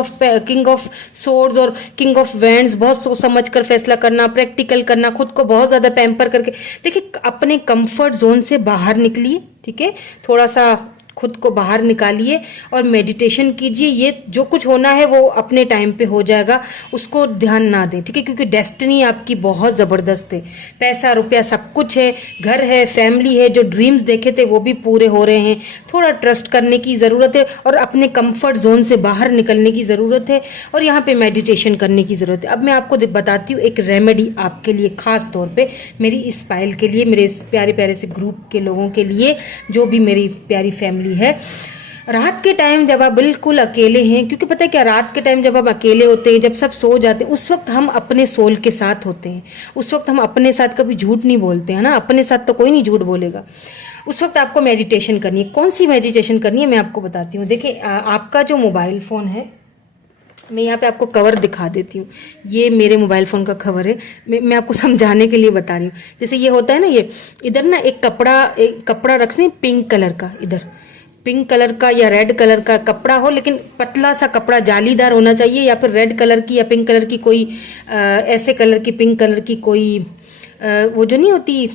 ऑफ सोर्ड्स और किंग ऑफ वैंड्स, बहुत सोच समझ कर फैसला करना, प्रैक्टिकल करना, खुद को बहुत ज्यादा पैम्पर करके। देखिए अपने कंफर्ट जोन से बाहर निकलिए, ठीक है। थोड़ा सा खुद को बाहर निकालिए और मेडिटेशन कीजिए। ये जो कुछ होना है वो अपने टाइम पे हो जाएगा, उसको ध्यान ना दें, ठीक है। क्योंकि डेस्टिनी आपकी बहुत जबरदस्त है, पैसा रुपया सब कुछ है, घर है, फैमिली है, जो ड्रीम्स देखे थे वो भी पूरे हो रहे हैं। थोड़ा ट्रस्ट करने की जरूरत है और अपने कंफर्ट जोन से बाहर निकलने की जरूरत है, और यहाँ पे मेडिटेशन करने की जरूरत है। अब मैं आपको बताती हूँ एक रेमेडी आपके लिए, खास तौर पे मेरी इस पायल के लिए, मेरे इस प्यारे प्यारे से ग्रुप के लोगों के लिए, जो भी मेरी प्यारी फैमिली है। रात के टाइम जब आप बिल्कुल अकेले हैं, क्योंकि पता है क्या, रात के टाइम जब आप अकेले होते हैं, जब सब सो जाते हैं, उस वक्त हम अपने सोल के साथ होते हैं। उस वक्त हम अपने साथ कभी झूठ नहीं बोलते हैं ना, अपने साथ तो कोई नहीं झूठ बोलेगा। उस वक्त आपको मेडिटेशन करनी है। कौन सी मेडिटेशन करनी है मैं आपको बताती हूँ। देखिए आपका जो मोबाइल फ़ोन है, मैं यहाँ पे आपको कवर दिखा देती हूँ। ये मेरे मोबाइल फ़ोन का कवर है। मैं आपको समझाने के लिए बता रही हूँ। जैसे ये होता है ना, ये इधर ना एक कपड़ा रखते हैं पिंक कलर का, इधर पिंक कलर का या रेड कलर का कपड़ा हो, लेकिन पतला सा कपड़ा जालीदार होना चाहिए, या फिर रेड कलर की या पिंक कलर की कोई ऐसे कलर की, पिंक कलर की कोई वो जो नहीं होती,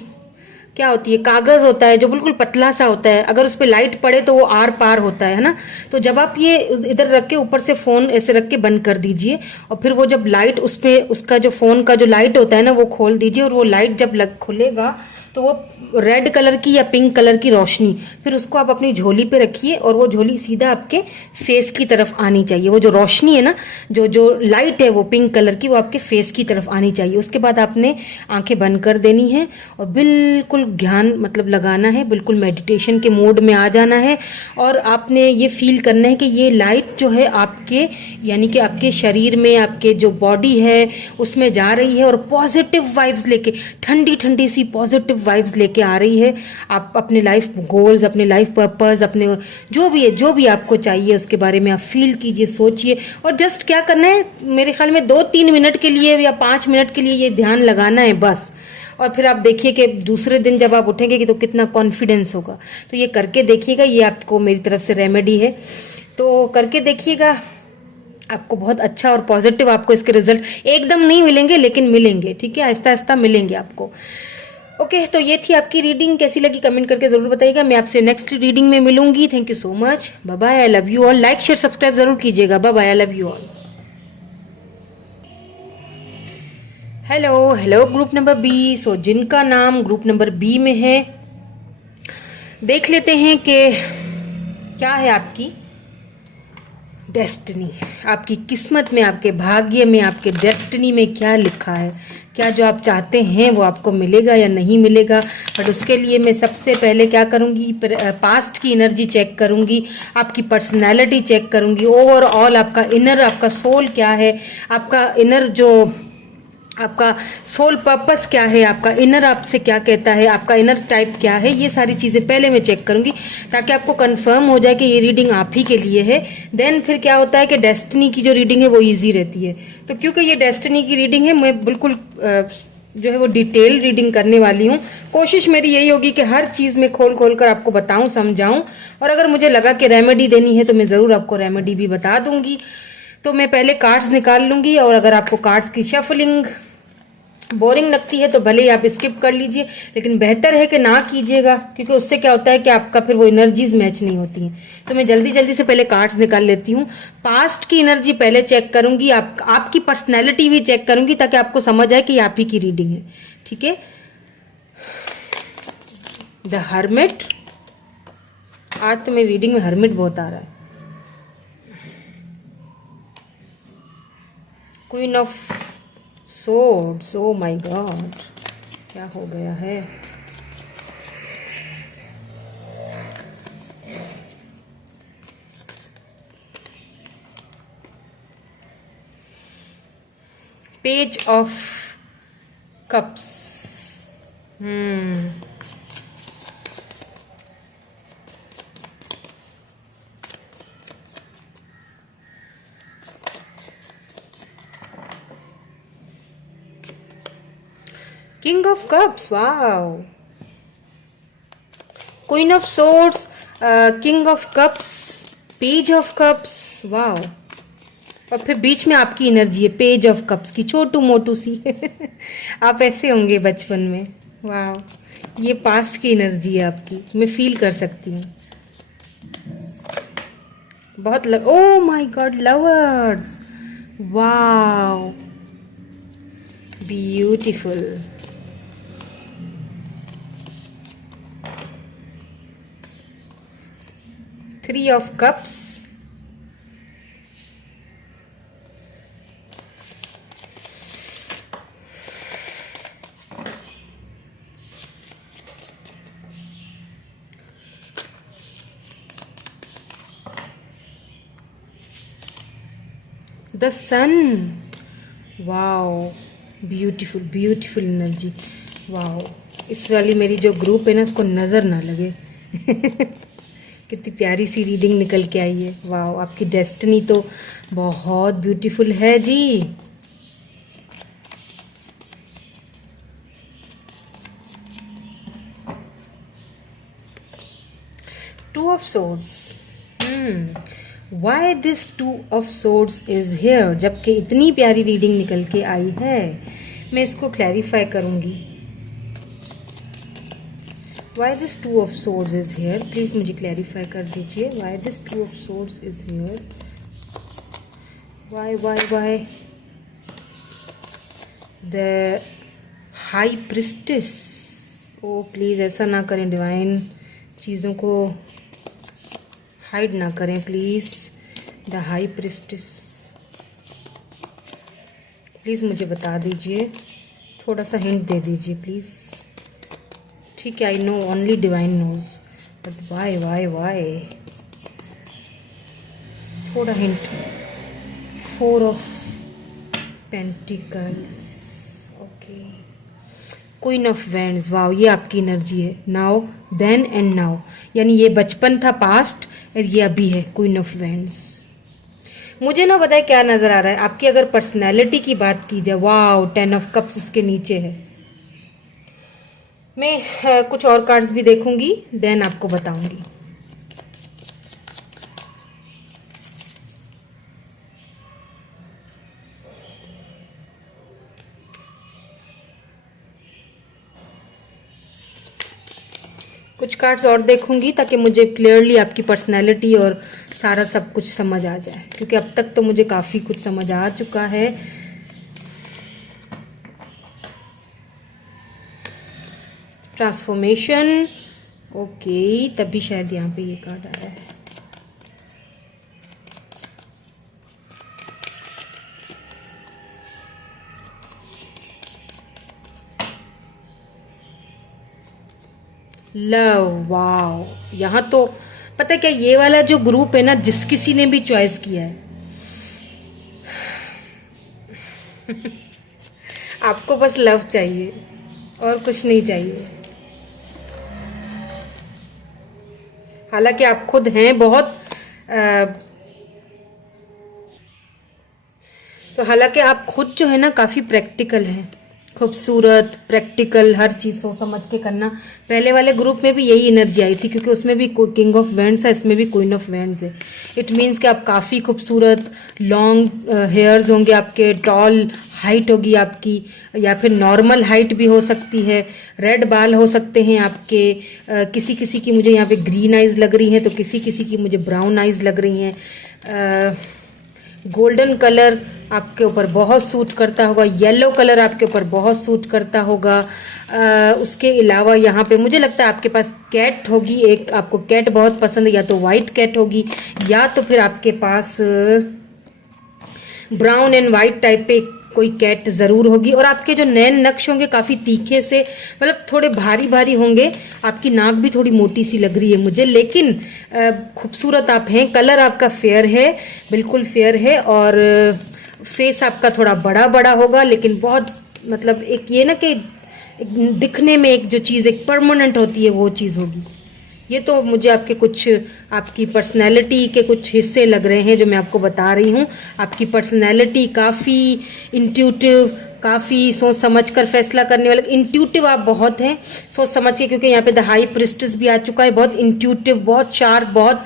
क्या होती है, कागज होता है जो बिल्कुल पतला सा होता है, अगर उस पर लाइट पड़े तो वो आर पार होता है ना। तो जब आप ये इधर रख के ऊपर से फोन ऐसे रख के बंद कर दीजिए, और फिर वो जब लाइट उस पे, उसका जो फोन का जो लाइट होता है ना वो खोल दीजिए, और वो लाइट जब खुलेगा तो वो रेड कलर की या पिंक कलर की रोशनी, फिर उसको आप अपनी झोली पे रखिए, और वो झोली सीधा आपके फेस की तरफ आनी चाहिए। वो जो रोशनी है ना, जो जो लाइट है वो पिंक कलर की, वो आपके फेस की तरफ आनी चाहिए। उसके बाद आपने आंखें बंद कर देनी है और बिल्कुल ध्यान मतलब लगाना है, बिल्कुल मेडिटेशन के मोड में आ जाना है। और आपने ये फील करना है कि ये लाइट जो है आपके, यानी कि आपके शरीर में, आपके जो बॉडी है उसमें जा रही है, और पॉजिटिव वाइब्स लेके, ठंडी ठंडी सी पॉजिटिव वाइब्स लेके आ रही है। आप अपने लाइफ गोल्स, अपने लाइफ पर्पस, अपने जो भी है, जो भी आपको चाहिए उसके बारे में आप फील कीजिए, सोचिए। और जस्ट क्या करना है, मेरे ख्याल में 2-3 मिनट के लिए या 5 मिनट के लिए ये ध्यान लगाना है बस। और फिर आप देखिए कि दूसरे दिन जब आप उठेंगे कि तो कितना कॉन्फिडेंस होगा। तो ये करके देखिएगा, ये आपको मेरी तरफ से रेमेडी है, तो करके देखिएगा। आपको बहुत अच्छा और पॉजिटिव आपको इसके रिजल्ट एकदम नहीं मिलेंगे, लेकिन मिलेंगे, ठीक है, आहिस्ता आहिस्ता मिलेंगे आपको। ओके, तो ये थी आपकी रीडिंग। कैसी लगी कमेंट करके जरूर बताइएगा। मैं आपसे नेक्स्ट रीडिंग में मिलूंगी। Thank you so much, bye bye, I love you all. Like share subscribe जरूर कीजिएगा। Bye bye, I love you all. Hello hello group number B. So जिनका नाम ग्रुप नंबर बी में है, देख लेते हैं कि क्या है आपकी डेस्टिनी, आपकी किस्मत में, आपके भाग्य में, आपके डेस्टिनी में क्या लिखा है। क्या जो आप चाहते हैं वो आपको मिलेगा या नहीं मिलेगा। बट उसके लिए मैं सबसे पहले क्या करूँगी, पास्ट की एनर्जी चेक करूँगी, आपकी पर्सनैलिटी चेक करूँगी, ओवरऑल आपका इनर, आपका सोल क्या है, आपका इनर जो आपका सोल पर्पस क्या है, आपका इनर आपसे क्या कहता है, आपका इनर टाइप क्या है। ये सारी चीज़ें पहले मैं चेक करूंगी, ताकि आपको कंफर्म हो जाए कि ये रीडिंग आप ही के लिए है। देन फिर क्या होता है कि डेस्टिनी की जो रीडिंग है वो इजी रहती है। तो क्योंकि ये डेस्टिनी की रीडिंग है, मैं बिल्कुल जो है वो डिटेल रीडिंग करने वाली हूँ। कोशिश मेरी यही होगी कि हर चीज़ में खोल खोल कर आपको बताऊँ, समझाऊँ, और अगर मुझे लगा कि रेमेडी देनी है तो मैं ज़रूर आपको रेमेडी भी बता दूंगी। तो मैं पहले कार्ड्स निकाल लूंगी, और अगर आपको कार्ड्स की शफलिंग बोरिंग लगती है तो भले ही आप स्किप कर लीजिए, लेकिन बेहतर है कि ना कीजिएगा, क्योंकि उससे क्या होता है कि आपका फिर वो एनर्जीज मैच नहीं होती हैं। तो मैं जल्दी जल्दी से पहले कार्ड्स निकाल लेती हूँ। पास्ट की एनर्जी पहले चेक करूंगी, आपकी पर्सनैलिटी भी चेक करूंगी, ताकि आपको समझ आए कि आप ही की रीडिंग है, ठीक है। द हर्मिट, आज तो मेरी रीडिंग में हर्मिट बहुत आ रहा है। Queen of swords, O my God, क्या हो गया है। Page of cups, king of cups, wow, queen of swords, king of cups, page of cups, wow. और फिर बीच में आपकी एनर्जी है पेज ऑफ कप्स की, छोटू मोटू सी आप ऐसे होंगे बचपन में, वाह। ये पास्ट की एनर्जी है आपकी, मैं फील कर सकती हूँ बहुत। Oh my god, lovers, wow, beautiful. Three of cups, the sun. Wow, beautiful beautiful energy. Wow, इस वाली मेरी जो ग्रुप है ना उसको नज़र ना लगे। कितनी प्यारी सी रीडिंग निकल के आई है। वाओ, आपकी डेस्टिनी तो बहुत ब्यूटीफुल है जी। Two of swords. Why this two of swords is here, जबकि इतनी प्यारी रीडिंग निकल के आई है। मैं इसको क्लैरिफाई करूंगी। Why this two of swords is here, please मुझे क्लैरिफाई कर दीजिए। Why this two of swords is here, why the high priestess. Oh please ऐसा ना करें डिवाइन, चीज़ों को हाइड ना करें please. The high priestess, please मुझे बता दीजिए, थोड़ा सा हिंट दे दीजिए प्लीज़। ठीक है, I know only divine knows, but why थोड़ा हिंट। Four of pentacles, okay. Queen of wands, wow, ये आपकी एनर्जी है। नाउ, देन एंड नाउ, यानी ये बचपन था, पास्ट, और ये अभी है। Queen of wands. मुझे ना बताए क्या नजर आ रहा है आपकी, अगर पर्सनैलिटी की बात की जाए। वाओ, 10 ऑफ कप्स इसके नीचे है। मैं कुछ और कार्ड्स भी देखूंगी, देन आपको बताऊंगी। कुछ कार्ड्स और देखूंगी ताकि मुझे क्लियरली आपकी पर्सनैलिटी और सारा सब कुछ समझ आ जाए, क्योंकि अब तक तो मुझे काफ़ी कुछ समझ आ चुका है। ट्रांसफॉर्मेशन, ओके, तभी शायद यहाँ पे ये कार्ड आया है। लव, वाओ, यहाँ तो पता है क्या, ये वाला जो ग्रुप है ना, जिस किसी ने भी चॉइस किया है आपको बस लव चाहिए और कुछ नहीं चाहिए। हालांकि आप खुद हैं बहुत तो हालांकि आप खुद जो है ना काफ़ी प्रैक्टिकल हैं, खूबसूरत, प्रैक्टिकल, हर चीज़ सोच समझ के करना। पहले वाले ग्रुप में भी यही एनर्जी आई थी, क्योंकि उसमें भी किंग ऑफ वैंड्स है, इसमें भी क्वीन ऑफ वैंड्स है। इट मीन्स कि आप काफ़ी खूबसूरत, लॉन्ग हेयर्स होंगे आपके, टॉल हाइट होगी आपकी, या फिर नॉर्मल हाइट भी हो सकती है, रेड बाल हो सकते हैं आपके। किसी किसी की मुझे यहाँ पे ग्रीन आइज लग रही हैं, तो किसी किसी की मुझे ब्राउन आइज लग रही हैं। गोल्डन कलर आपके ऊपर बहुत सूट करता होगा, येलो कलर आपके ऊपर बहुत सूट करता होगा। उसके अलावा यहाँ पे मुझे लगता है आपके पास कैट होगी, एक आपको कैट बहुत पसंद है, या तो वाइट कैट होगी, या तो फिर आपके पास ब्राउन एंड वाइट टाइप पे कोई कैट ज़रूर होगी। और आपके जो नैन नक्श होंगे काफ़ी तीखे से, मतलब थोड़े भारी भारी होंगे। आपकी नाक भी थोड़ी मोटी सी लग रही है मुझे, लेकिन खूबसूरत आप हैं। कलर आपका फेयर है, बिल्कुल फेयर है, और फेस आपका थोड़ा बड़ा बड़ा होगा, लेकिन बहुत मतलब एक ये ना कि दिखने में एक जो चीज़ एक परमानेंट होती है वो चीज़ होगी। ये तो मुझे आपके कुछ आपकी पर्सनैलिटी के कुछ हिस्से लग रहे हैं जो मैं आपको बता रही हूँ। आपकी पर्सनैलिटी काफ़ी इंट्यूटिव, काफ़ी सोच समझ कर फैसला करने वाले, इंट्यूटिव आप बहुत हैं, सोच समझ के, क्योंकि यहाँ पे द हाई प्रिस्टेस भी आ चुका है। बहुत इंट्यूटिव, बहुत शार्प, बहुत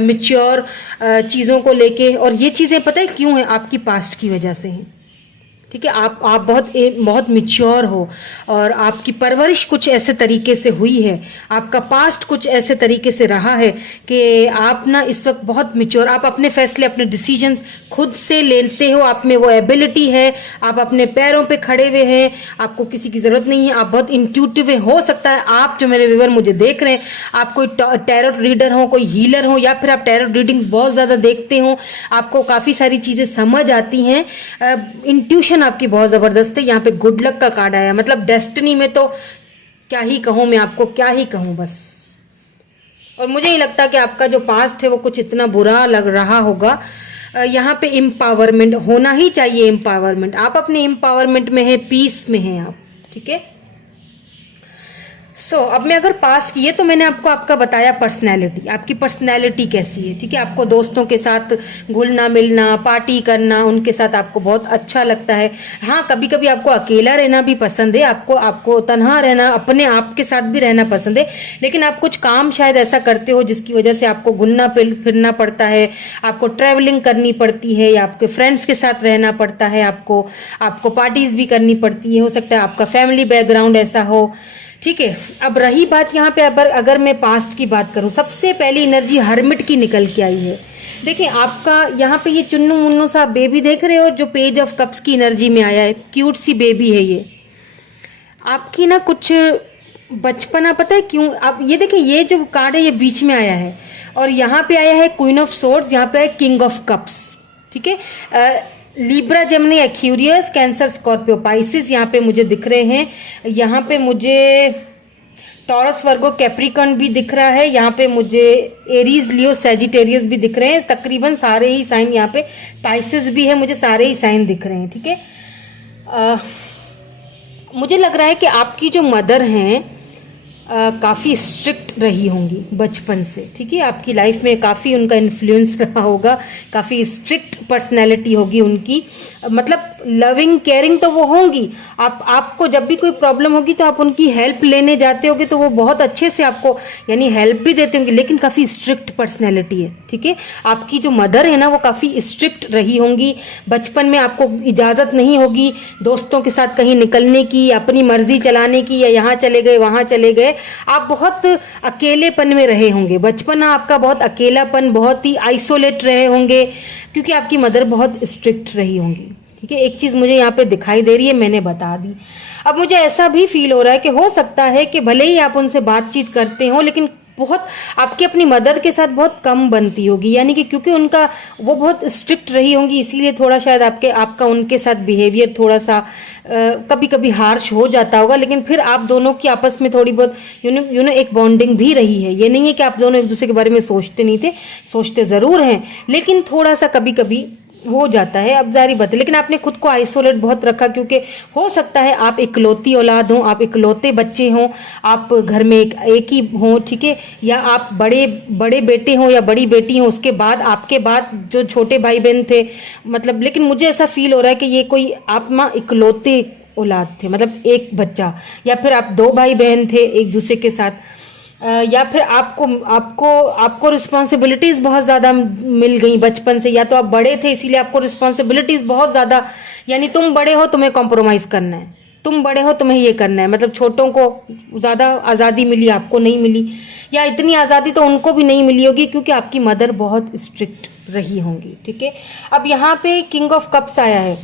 मैच्योर चीज़ों को लेके। और ये चीज़ें पता है क्यों है? आपकी पास्ट की वजह से हैं, ठीक है। आप बहुत मिच्योर हो, और आपकी परवरिश कुछ ऐसे तरीके से हुई है, आपका पास्ट कुछ ऐसे तरीके से रहा है कि आप ना इस वक्त बहुत मिच्योर, आप अपने फैसले, अपने डिसीजंस खुद से लेते हो। आप में वो एबिलिटी है, आप अपने पैरों पे खड़े हुए हैं, आपको किसी की ज़रूरत नहीं है, आप बहुत इंट्यूटिव है। हो सकता है आप जो मेरे व्यूअर मुझे देख रहे हैं, आप कोई टैरोट रीडर हो, कोई हीलर हो, या फिर आप टैरोट रीडिंग्स बहुत ज़्यादा देखते हो, आपको काफ़ी सारी चीज़ें समझ आती हैं। इंट्यूशन आपकी बहुत जबरदस्त है। यहाँ पे गुड लक का कार्ड आया, मतलब डेस्टिनी में तो क्या ही कहूँ मैं आपको, क्या ही कहूँ बस। और मुझे नहीं लगता कि आपका जो पास्ट है वो कुछ इतना बुरा लग रहा होगा। यहाँ पे एम्पावरमेंट होना ही चाहिए। एम्पावरमेंट, आप अपने एम्पावरमेंट में है, पीस में है आप, ठीक है। अब मैं अगर पास्ट, ये तो मैंने आपको आपका बताया पर्सनैलिटी, आपकी पर्सनैलिटी कैसी है, ठीक है। आपको दोस्तों के साथ घुलना मिलना, पार्टी करना, उनके साथ आपको बहुत अच्छा लगता है। हाँ, कभी कभी आपको अकेला रहना भी पसंद है, आपको तन्हा रहना, अपने आप के साथ भी रहना पसंद है, लेकिन आप कुछ काम शायद ऐसा करते हो जिसकी वजह से आपको घुलना फिरना पड़ता है, आपको ट्रैवलिंग करनी पड़ती है, या आपके फ्रेंड्स के साथ रहना पड़ता है, आपको पार्टीज भी करनी पड़ती है, हो सकता है आपका फैमिली बैकग्राउंड ऐसा हो, ठीक है। अब रही बात यहाँ पे, अगर मैं पास्ट की बात करूँ, सबसे पहली एनर्जी हर्मिट की निकल के आई है। देखिए आपका यहाँ पे ये चुन्नू मुन्नू सा बेबी देख रहे हो, जो पेज ऑफ कप्स की एनर्जी में आया है, क्यूट सी बेबी है ये आपकी ना। कुछ बचपना, पता है क्यों आप ये देखिए, ये जो कार्ड है ये बीच में आया है, और यहाँ पे आया है क्वीन ऑफ सोर्ड्स, यहाँ पे है किंग ऑफ कप्स, ठीक है। Libra, Gemini, Aquarius, cancer, Scorpio, Pisces यहाँ पे मुझे दिख रहे हैं। यहाँ पे मुझे टॉरस, वर्गो, कैप्रिकॉर्न भी दिख रहा है। यहाँ पे मुझे एरीज, लियो, सैजिटेरियस भी दिख रहे हैं। तकरीबन सारे ही साइन, यहाँ पे पाइसिस भी है, मुझे सारे ही साइन दिख रहे हैं, ठीक है। मुझे लग रहा है कि आपकी जो मदर हैं काफ़ी स्ट्रिक्ट रही होंगी बचपन से, ठीक है। आपकी लाइफ में काफ़ी उनका इन्फ्लुएंस रहा होगा, काफ़ी स्ट्रिक्ट पर्सनैलिटी होगी उनकी, मतलब लविंग केयरिंग तो वो होंगी। आपको जब भी कोई प्रॉब्लम होगी तो आप उनकी हेल्प लेने जाते होगे तो वो बहुत अच्छे से आपको यानी हेल्प भी देते होंगे, लेकिन काफ़ी स्ट्रिक्ट पर्सनैलिटी है, ठीक है। आपकी जो मदर है ना वो काफ़ी स्ट्रिक्ट रही होंगी। बचपन में आपको इजाज़त नहीं होगी दोस्तों के साथ कहीं निकलने की, अपनी मर्जी चलाने की, या यहाँ चले गए वहाँ चले गए। आप बहुत अकेलेपन में रहे होंगे, बचपन आपका बहुत अकेलापन, बहुत ही आइसोलेट रहे होंगे, क्योंकि आपकी मदर बहुत स्ट्रिक्ट रही होंगी, ठीक है। एक चीज मुझे यहाँ पे दिखाई दे रही है, मैंने बता दी। अब मुझे ऐसा भी फील हो रहा है कि हो सकता है कि भले ही आप उनसे बातचीत करते हो, लेकिन बहुत आपकी अपनी मदर के साथ बहुत कम बनती होगी, यानी कि क्योंकि वो बहुत स्ट्रिक्ट रही होंगी, इसीलिए थोड़ा शायद आपका उनके साथ बिहेवियर थोड़ा सा कभी कभी हार्श हो जाता होगा। लेकिन फिर आप दोनों की आपस में थोड़ी बहुत यू नो एक बॉन्डिंग भी रही है। ये नहीं है कि आप दोनों एक दूसरे के बारे में सोचते नहीं थे, सोचते जरूर हैं, लेकिन थोड़ा सा कभी कभी हो जाता है, अब जारी बात है। लेकिन आपने खुद को आइसोलेट बहुत रखा, क्योंकि हो सकता है आप इकलौती औलाद हो, आप इकलौते बच्चे हों, आप घर में एक ही हो, ठीक है, या आप बड़े बेटे हो या बड़ी बेटी हो, उसके बाद आपके बाद जो छोटे भाई बहन थे, मतलब। लेकिन मुझे ऐसा फील हो रहा है कि ये कोई आप माँ इकलौते औलाद थे, मतलब एक बच्चा, या फिर आप दो भाई बहन थे एक दूसरे के साथ, या फिर आपको रिस्पॉन्सिबिलिटीज बहुत ज़्यादा मिल गई बचपन से, या तो आप बड़े थे इसीलिए आपको रिस्पॉन्सिबिलिटीज बहुत ज़्यादा, यानी तुम बड़े हो तुम्हें कॉम्प्रोमाइज़ करना है, तुम बड़े हो तुम्हें ये करना है, मतलब छोटों को ज़्यादा आज़ादी मिली, आपको नहीं मिली, या इतनी आज़ादी तो उनको भी नहीं मिली होगी, क्योंकि आपकी मदर बहुत स्ट्रिक्ट रही होंगी, ठीक है। अब यहाँ पे किंग ऑफ कप्स आया है,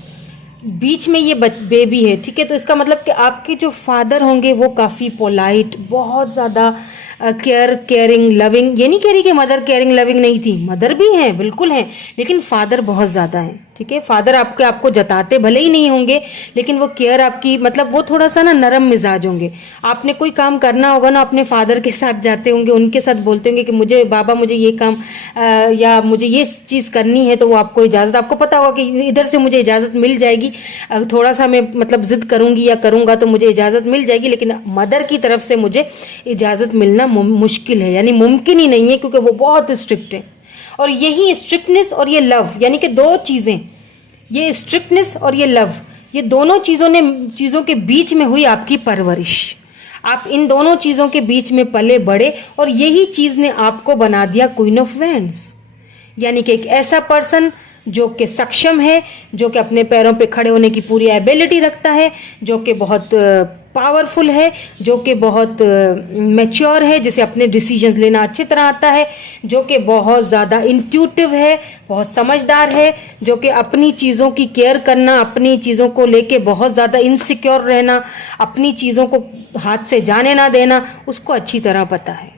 बीच में ये बेबी है, ठीक है। तो इसका मतलब कि आपके जो फादर होंगे वो काफ़ी पोलाइट, बहुत ज़्यादा केयरिंग, लविंग। ये नहीं कह रही कि मदर केयरिंग लविंग नहीं थी, मदर भी हैं, बिल्कुल हैं, लेकिन फादर बहुत ज़्यादा हैं, ठीक है। फादर आपको जताते भले ही नहीं होंगे, लेकिन वो केयर आपकी, मतलब वो थोड़ा सा ना नरम मिजाज होंगे। आपने कोई काम करना होगा ना, अपने फादर के साथ जाते होंगे, उनके साथ बोलते होंगे कि मुझे बाबा मुझे ये काम या मुझे ये चीज़ करनी है, तो वो आपको इजाज़त, आपको पता होगा कि इधर से मुझे इजाज़त मिल जाएगी, थोड़ा सा मैं मतलब जिद करूंगी या करूंगा तो मुझे इजाज़त मिल जाएगी। लेकिन मदर की तरफ से मुझे इजाज़त मिलना मुश्किल है, यानी मुमकिन ही नहीं है, क्योंकि वो बहुत स्ट्रिक्ट है। और यही स्ट्रिक्टनेस और ये लव, यानी कि दो चीज़ें, ये स्ट्रिक्टनेस और ये लव, ये दोनों चीज़ों के बीच में हुई आपकी परवरिश। आप इन दोनों चीज़ों के बीच में पले बड़े, और यही चीज़ ने आपको बना दिया क्वीन ऑफ वैंड्स, यानी कि एक ऐसा पर्सन जो कि सक्षम है, जो कि अपने पैरों पे खड़े होने की पूरी एबिलिटी रखता है, जो कि बहुत पावरफुल है, जो कि बहुत मैच्योर है, जिसे अपने डिसीजंस लेना अच्छी तरह आता है, जो कि बहुत ज़्यादा इंट्यूटिव है, बहुत समझदार है, जो कि अपनी चीज़ों की केयर करना, अपनी चीज़ों को लेके बहुत ज़्यादा इनसिक्योर रहना, अपनी चीज़ों को हाथ से जाने ना देना, उसको अच्छी तरह पता है।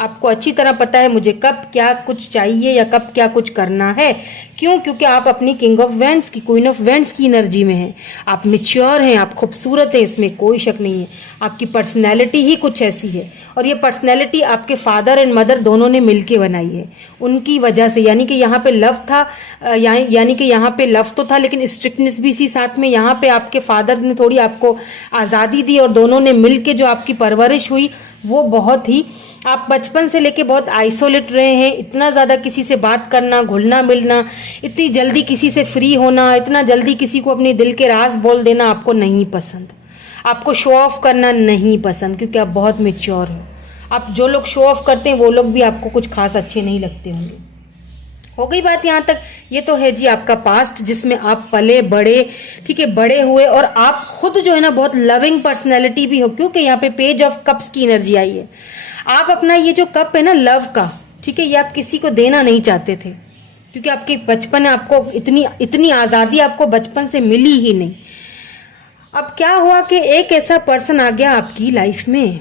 आपको अच्छी तरह पता है मुझे कब क्या कुछ चाहिए या कब क्या कुछ करना है। क्यों? क्योंकि आप अपनी किंग ऑफ वेंट्स की, क्वीन ऑफ वेंट्स की एनर्जी में हैं। आप मैच्योर हैं, आप खूबसूरत हैं, इसमें कोई शक नहीं है। आपकी पर्सनैलिटी ही कुछ ऐसी है, और ये पर्सनैलिटी आपके फादर एंड मदर दोनों ने मिलके बनाई है, उनकी वजह से। यानी कि यहाँ पे लव था, यानी कि यहाँ पे लव तो था लेकिन स्ट्रिक्टनेस भी सी साथ में। यहाँ पे आपके फादर ने थोड़ी आपको आज़ादी दी, और दोनों ने मिलके जो आपकी परवरिश हुई वो बहुत ही, आप बचपन से लेके बहुत आइसोलेट रहे हैं। इतना ज़्यादा किसी से बात करना, घुलना मिलना, इतनी जल्दी किसी से फ्री होना, इतना जल्दी किसी को अपने दिल के राज बोल देना आपको नहीं पसंद। आपको शो ऑफ करना नहीं पसंद, क्योंकि आप बहुत मैच्योर हो। आप जो लोग शो ऑफ करते हैं वो लोग भी आपको कुछ खास अच्छे नहीं लगते होंगे। हो गई बात यहाँ तक। ये तो है जी आपका पास्ट, जिसमें आप पले बड़े, ठीक है, बड़े हुए, और आप खुद जो है ना बहुत लविंग पर्सनैलिटी भी हो, क्योंकि यहाँ पे पेज ऑफ कप्स की एनर्जी आई है। आप अपना ये जो कप है ना लव का, ठीक है, ये आप किसी को देना नहीं चाहते थे, क्योंकि आपके बचपन में आपको इतनी आज़ादी आपको बचपन से मिली ही नहीं। अब क्या हुआ कि एक ऐसा पर्सन आ गया आपकी लाइफ में,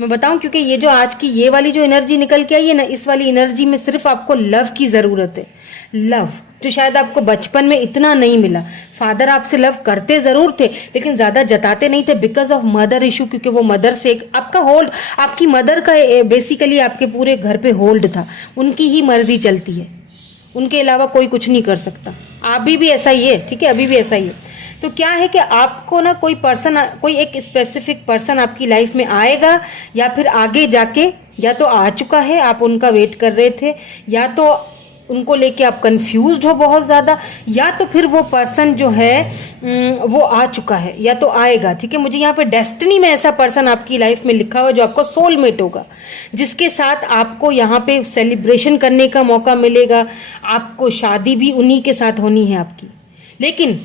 मैं बताऊं, क्योंकि ये जो आज की ये वाली जो एनर्जी निकल के आई है ना, इस वाली एनर्जी में सिर्फ आपको लव की ज़रूरत है। लव जो शायद आपको बचपन में इतना नहीं मिला। फादर आपसे लव करते ज़रूर थे लेकिन ज़्यादा जताते नहीं थे, बिकॉज ऑफ मदर इशू, क्योंकि वो मदर से एक आपका होल्ड, आपकी मदर का बेसिकली आपके पूरे घर पे होल्ड था। उनकी ही मर्जी चलती है, उनके अलावा कोई कुछ नहीं कर सकता। अभी भी ऐसा ही है, ठीक है, अभी भी ऐसा ही है। तो क्या है कि आपको ना कोई पर्सन, कोई एक स्पेसिफिक पर्सन आपकी लाइफ में आएगा, या फिर आगे जाके, या तो आ चुका है, आप उनका वेट कर रहे थे, या तो उनको लेके आप कंफ्यूज्ड हो बहुत ज़्यादा, या तो फिर वो पर्सन जो है वो आ चुका है या तो आएगा, ठीक है। मुझे यहाँ पे डेस्टिनी में ऐसा पर्सन आपकी लाइफ में लिखा हुआ जो आपको सोलमेट होगा, जिसके साथ आपको यहाँ पे सेलिब्रेशन करने का मौका मिलेगा। आपको शादी भी उन्हीं के साथ होनी है आपकी। लेकिन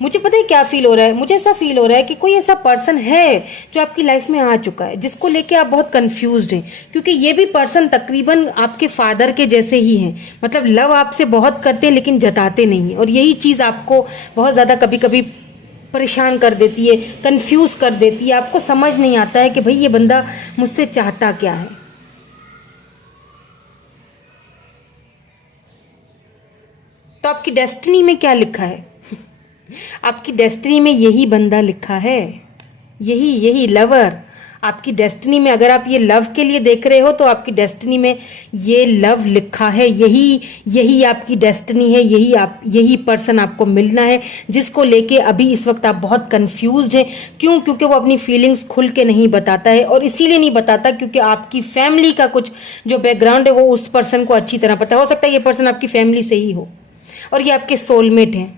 मुझे पता है क्या फील हो रहा है, मुझे ऐसा फील हो रहा है कि कोई ऐसा पर्सन है जो आपकी लाइफ में आ चुका है, जिसको लेके आप बहुत कंफ्यूज्ड हैं, क्योंकि ये भी पर्सन तकरीबन आपके फादर के जैसे ही हैं। मतलब लव आपसे बहुत करते हैं लेकिन जताते नहीं हैं, और यही चीज़ आपको बहुत ज़्यादा कभी कभी परेशान कर देती है, कंफ्यूज कर देती है। आपको समझ नहीं आता है कि भाई ये बंदा मुझसे चाहता क्या है। तो आपकी डेस्टिनी में क्या लिखा है? आपकी डेस्टिनी में यही बंदा लिखा है, यही लवर आपकी डेस्टिनी में। अगर आप ये लव के लिए देख रहे हो तो आपकी डेस्टिनी में ये लव लिखा है, यही आपकी डेस्टिनी है, यही पर्सन आपको मिलना है, जिसको लेके अभी इस वक्त आप बहुत कंफ्यूज्ड हैं। क्यों? क्योंकि वो अपनी फीलिंग्स खुल के नहीं बताता है, और इसीलिए नहीं बताता क्योंकि आपकी फैमिली का कुछ जो बैकग्राउंड है वो उस पर्सन को अच्छी तरह पता है। हो सकता है ये पर्सन आपकी फैमिली से ही हो, और ये आपके सोलमेट हैं।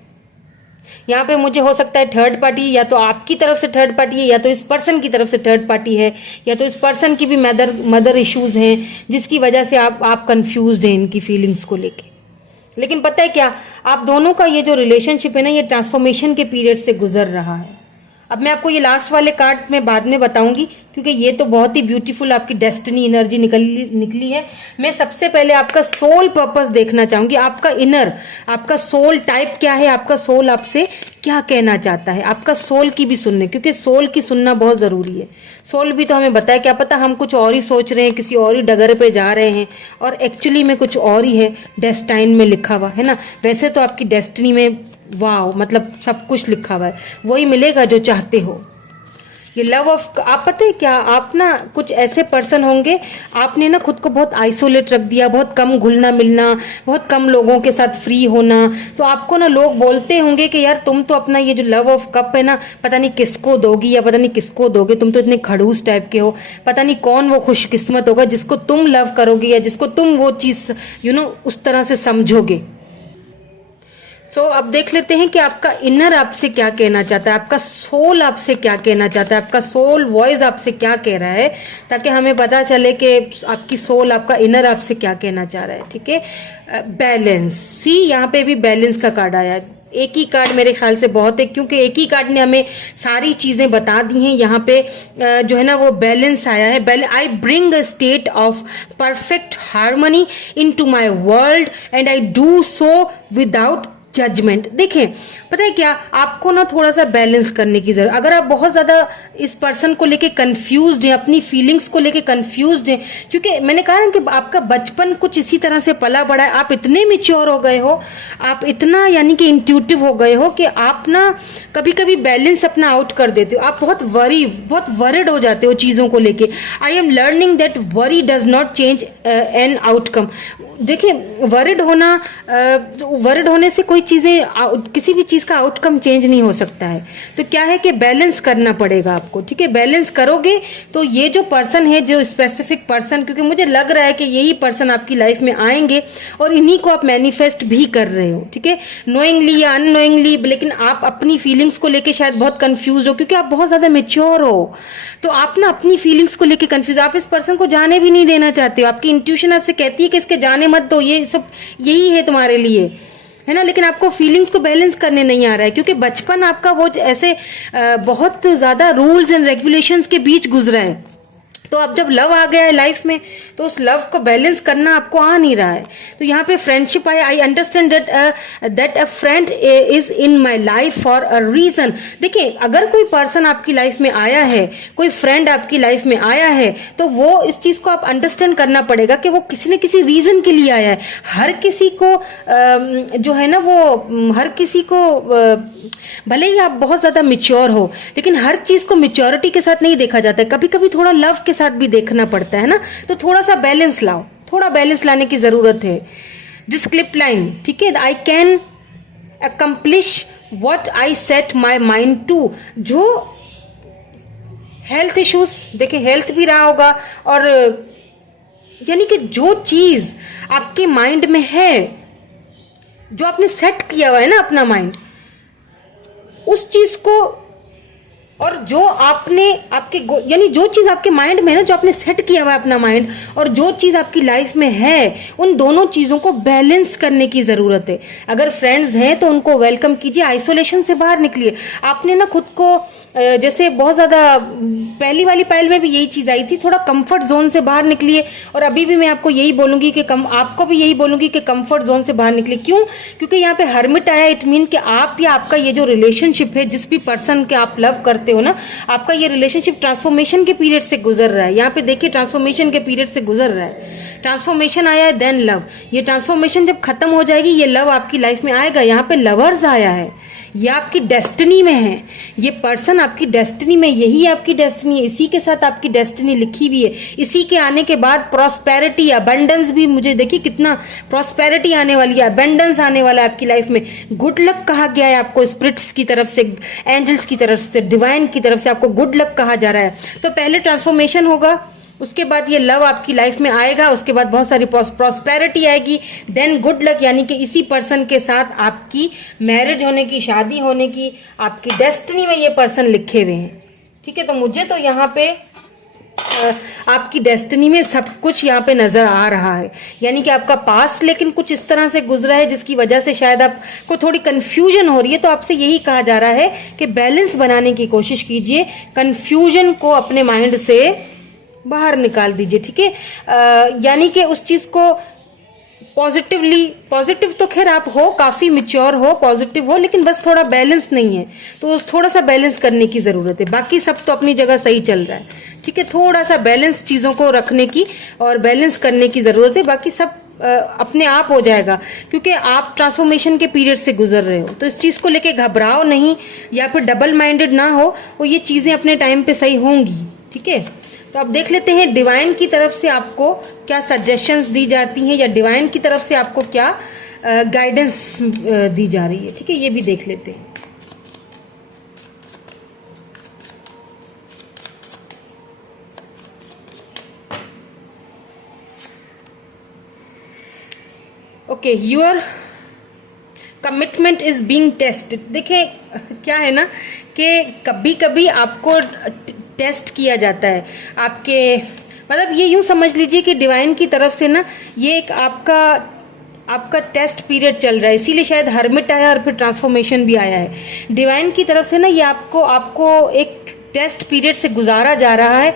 यहाँ पे मुझे हो सकता है थर्ड पार्टी, या तो आपकी तरफ से थर्ड पार्टी है, या तो इस पर्सन की तरफ से थर्ड पार्टी है, या तो इस पर्सन की भी मदर इश्यूज हैं, जिसकी वजह से आप कंफ्यूज्ड हैं इनकी फीलिंग्स को लेके। लेकिन पता है क्या, आप दोनों का ये जो रिलेशनशिप है ना, ये ट्रांसफॉर्मेशन के पीरियड से गुजर रहा है। अब मैं आपको ये लास्ट वाले कार्ड में बाद में बताऊंगी, क्योंकि ये तो बहुत ही ब्यूटीफुल आपकी डेस्टिनी एनर्जी निकली है। मैं सबसे पहले आपका सोल पर्पस देखना चाहूंगी, आपका इनर, आपका सोल टाइप क्या है, आपका सोल आपसे क्या कहना चाहता है। आपका सोल की भी सुनने, क्योंकि सोल की सुनना बहुत जरूरी है। सोल भी तो हमें बताए, क्या पता हम कुछ और ही सोच रहे हैं, किसी और ही डगर पे जा रहे हैं, और एक्चुअली में कुछ और ही है, डेस्टाइन में लिखा हुआ है ना। वैसे तो आपकी डेस्टिनी में वाह, मतलब सब कुछ लिखा हुआ है, वही मिलेगा जो चाहते हो। ये लव ऑफ, आप पता है क्या, आप ना कुछ ऐसे पर्सन होंगे, आपने ना खुद को बहुत आइसोलेट रख दिया, बहुत कम घुलना मिलना, बहुत कम लोगों के साथ फ्री होना। तो आपको ना लोग बोलते होंगे कि यार तुम तो अपना ये जो लव ऑफ कप है ना, पता नहीं किसको दोगी या पता नहीं किसको दोगे, तुम तो इतने खड़ूस टाइप के हो, पता नहीं कौन वो खुशकिस्मत होगा जिसको तुम लव करोगे, या जिसको तुम वो चीज़ उस तरह से समझोगे। तो अब देख लेते हैं कि आपका इनर आपसे क्या कहना चाहता है, आपका सोल आपसे क्या कहना चाहता है, आपका सोल वॉइस आपसे क्या कह रहा है, ताकि हमें पता चले कि आपकी सोल, आपका इनर आपसे क्या कहना चाह रहा है। ठीक है, बैलेंस, सी यहाँ पे भी बैलेंस का कार्ड आया है। एक ही कार्ड मेरे ख्याल से बहुत है, क्योंकि एक ही कार्ड ने हमें सारी चीजें बता दी हैं। यहाँ पे जो है ना वो बैलेंस आया है। I bring a state of perfect harmony into my world and I do so without judgment. देखें, पता है क्या, आपको ना थोड़ा सा बैलेंस करने की जरूरत। अगर आप बहुत ज्यादा इस पर्सन को लेके कंफ्यूज्ड हैं, अपनी फीलिंग्स को लेके कंफ्यूज्ड हैं, क्योंकि मैंने कहा ना कि आपका बचपन कुछ इसी तरह से पला बड़ा है, आप इतने मिच्योर हो गए हो, आप इतना यानी कि इंट्यूटिव हो गए हो कि आप ना कभी कभी बैलेंस अपना आउट कर देते हो। आप बहुत वरिड हो जाते हो चीजों को लेके। I am learning that worry does not change an outcome. देखिए, वरिड होने से कोई चीजें, किसी भी चीज का आउटकम चेंज नहीं हो सकता है। तो क्या है कि बैलेंस करना पड़ेगा आपको, ठीक है। बैलेंस करोगे तो ये जो पर्सन है, जो स्पेसिफिक पर्सन, क्योंकि मुझे लग रहा है कि यही पर्सन आपकी लाइफ में आएंगे और इन्हीं को आप मैनिफेस्ट भी कर रहे हो, ठीक है, नोइंगली या अननोइंगली। लेकिन आप अपनी फीलिंग्स को लेके शायद बहुत कंफ्यूज हो, क्योंकि आप बहुत ज्यादा मेच्योर हो। तो आप ना अपनी फीलिंग्स को लेके कंफ्यूज, आप इस पर्सन को जाने भी नहीं देना चाहते हो। आपकी इंट्यूशन आपसे कहती है कि इसके जाने मत दो, ये सब यही है तुम्हारे लिए, है ना। लेकिन आपको फीलिंग्स को बैलेंस करने नहीं आ रहा है, क्योंकि बचपन आपका वो ऐसे बहुत ज्यादा रूल्स एंड रेगुलेशंस के बीच गुजरा है। तो अब जब लव आ गया है लाइफ में, तो उस लव को बैलेंस करना आपको आ नहीं रहा है। तो यहाँ पे फ्रेंडशिप आया। I understand that a friend is in my life for a reason. देखिए, अगर कोई पर्सन आपकी लाइफ में आया है, कोई फ्रेंड आपकी लाइफ में आया है, तो वो इस चीज को आप अंडरस्टैंड करना पड़ेगा कि वो किसी न किसी रीजन के लिए आया है। हर किसी को जो है ना, वो हर किसी को भले ही आप बहुत ज्यादा मिच्योर हो, लेकिन हर चीज को मिच्योरिटी के साथ नहीं देखा जाता है। कभी कभी थोड़ा लव के साथ भी देखना पड़ता है ना। तो थोड़ा सा बैलेंस लाओ, थोड़ा बैलेंस लाने की जरूरत है। दिस क्लिप लाइन, ठीक है, I can accomplish what I set my mind to. जो हेल्थ इश्यूज, देखिए हेल्थ भी रहा होगा, और यानी कि जो चीज आपके माइंड में है, जो आपने सेट किया हुआ है ना अपना माइंड, उस चीज को, और जो आपने आपके यानी जो चीज आपके माइंड में है ना, जो आपने सेट किया हुआ है अपना माइंड, और जो चीज आपकी लाइफ में है, उन दोनों चीजों को बैलेंस करने की जरूरत है। अगर फ्रेंड्स हैं तो उनको वेलकम कीजिए, आइसोलेशन से बाहर निकलिए। आपने ना खुद को जैसे बहुत ज्यादा, पहली वाली पायल में भी यही चीज आई थी, थोड़ा कंफर्ट जोन से बाहर निकलिए। और अभी भी मैं आपको यही बोलूंगी कि आपको भी यही बोलूंगी कि कंफर्ट जोन से बाहर निकलिए। क्यों? क्योंकि यहाँ पे हर्मिट आया, इट मीन कि आप या आपका ये जो रिलेशनशिप है, जिस भी पर्सन के आप लव करते हो ना, आपका ये रिलेशनशिप ट्रांसफॉर्मेशन के पीरियड से गुजर रहा है। यहाँ पे देखिए, ट्रांसफॉर्मेशन के पीरियड से गुजर रहा है। ट्रांसफॉर्मेशन आया है, देन लव। ये ट्रांसफॉर्मेशन जब खत्म हो जाएगी, ये लव आपकी लाइफ में आएगा। यहाँ पे लवर्स आया है, ये आपकी डेस्टिनी में है। ये पर्सन आपकी डेस्टिनी में, यही आपकी डेस्टिनी है, इसी के साथ आपकी डेस्टिनी लिखी हुई है। इसी के आने के बाद प्रॉस्पेरिटी, अबंडेंस भी, मुझे देखिए कितना प्रॉस्पेरिटी आने वाली है, अबंडेंस आने वाला है आपकी लाइफ में। गुड लक कहा गया है आपको, स्पिरिट्स की तरफ से, एंजल्स की तरफ से, डिवाइन की तरफ से आपको गुड लक कहा जा रहा है। तो पहले ट्रांसफॉर्मेशन होगा, उसके बाद ये लव आपकी लाइफ में आएगा, उसके बाद बहुत सारी प्रॉस्पेरिटी आएगी, देन गुड लक, यानी कि इसी पर्सन के साथ आपकी मैरिज होने की, शादी होने की, आपकी डेस्टिनी में ये पर्सन लिखे हुए हैं। ठीक है, तो मुझे तो यहाँ पे आपकी डेस्टिनी में सब कुछ यहाँ पे नजर आ रहा है। यानी कि आपका पास्ट लेकिन कुछ इस तरह से गुजरा है जिसकी वजह से शायद आपको थोड़ी कंफ्यूजन हो रही है। तो आपसे यही कहा जा रहा है कि बैलेंस बनाने की कोशिश कीजिए, कंफ्यूजन को अपने माइंड से बाहर निकाल दीजिए। ठीक है, यानी कि उस चीज को पॉजिटिव तो खैर आप हो, काफी मिच्योर हो, पॉजिटिव हो, लेकिन बस थोड़ा बैलेंस नहीं है, तो थोड़ा सा बैलेंस करने की जरूरत है। बाकी सब तो अपनी जगह सही चल रहा है। ठीक है, थोड़ा सा बैलेंस चीजों को रखने की और बैलेंस करने की जरूरत है। बाकी सब अपने आप हो जाएगा, क्योंकि आप ट्रांसफॉर्मेशन के पीरियड से गुजर रहे हो। तो इस चीज को लेके घबराओ नहीं, या फिर डबल माइंडेड ना हो, और ये चीजें अपने टाइम पे सही होंगी। ठीक है, तो अब देख लेते हैं डिवाइन की तरफ से आपको क्या सजेशंस दी जाती हैं, या डिवाइन की तरफ से आपको क्या गाइडेंस दी जा रही है। ठीक है, ये भी देख लेते हैं। Okay, your commitment is being tested. देखिए क्या है ना कि कभी कभी आपको टेस्ट किया जाता है आपके, मतलब ये यूं समझ लीजिए कि डिवाइन की तरफ से ना ये एक आपका टेस्ट पीरियड चल रहा है, इसीलिए शायद हर्मिट आया और फिर ट्रांसफॉर्मेशन भी आया है। डिवाइन की तरफ से ना ये आपको एक टेस्ट पीरियड से गुजारा जा रहा है।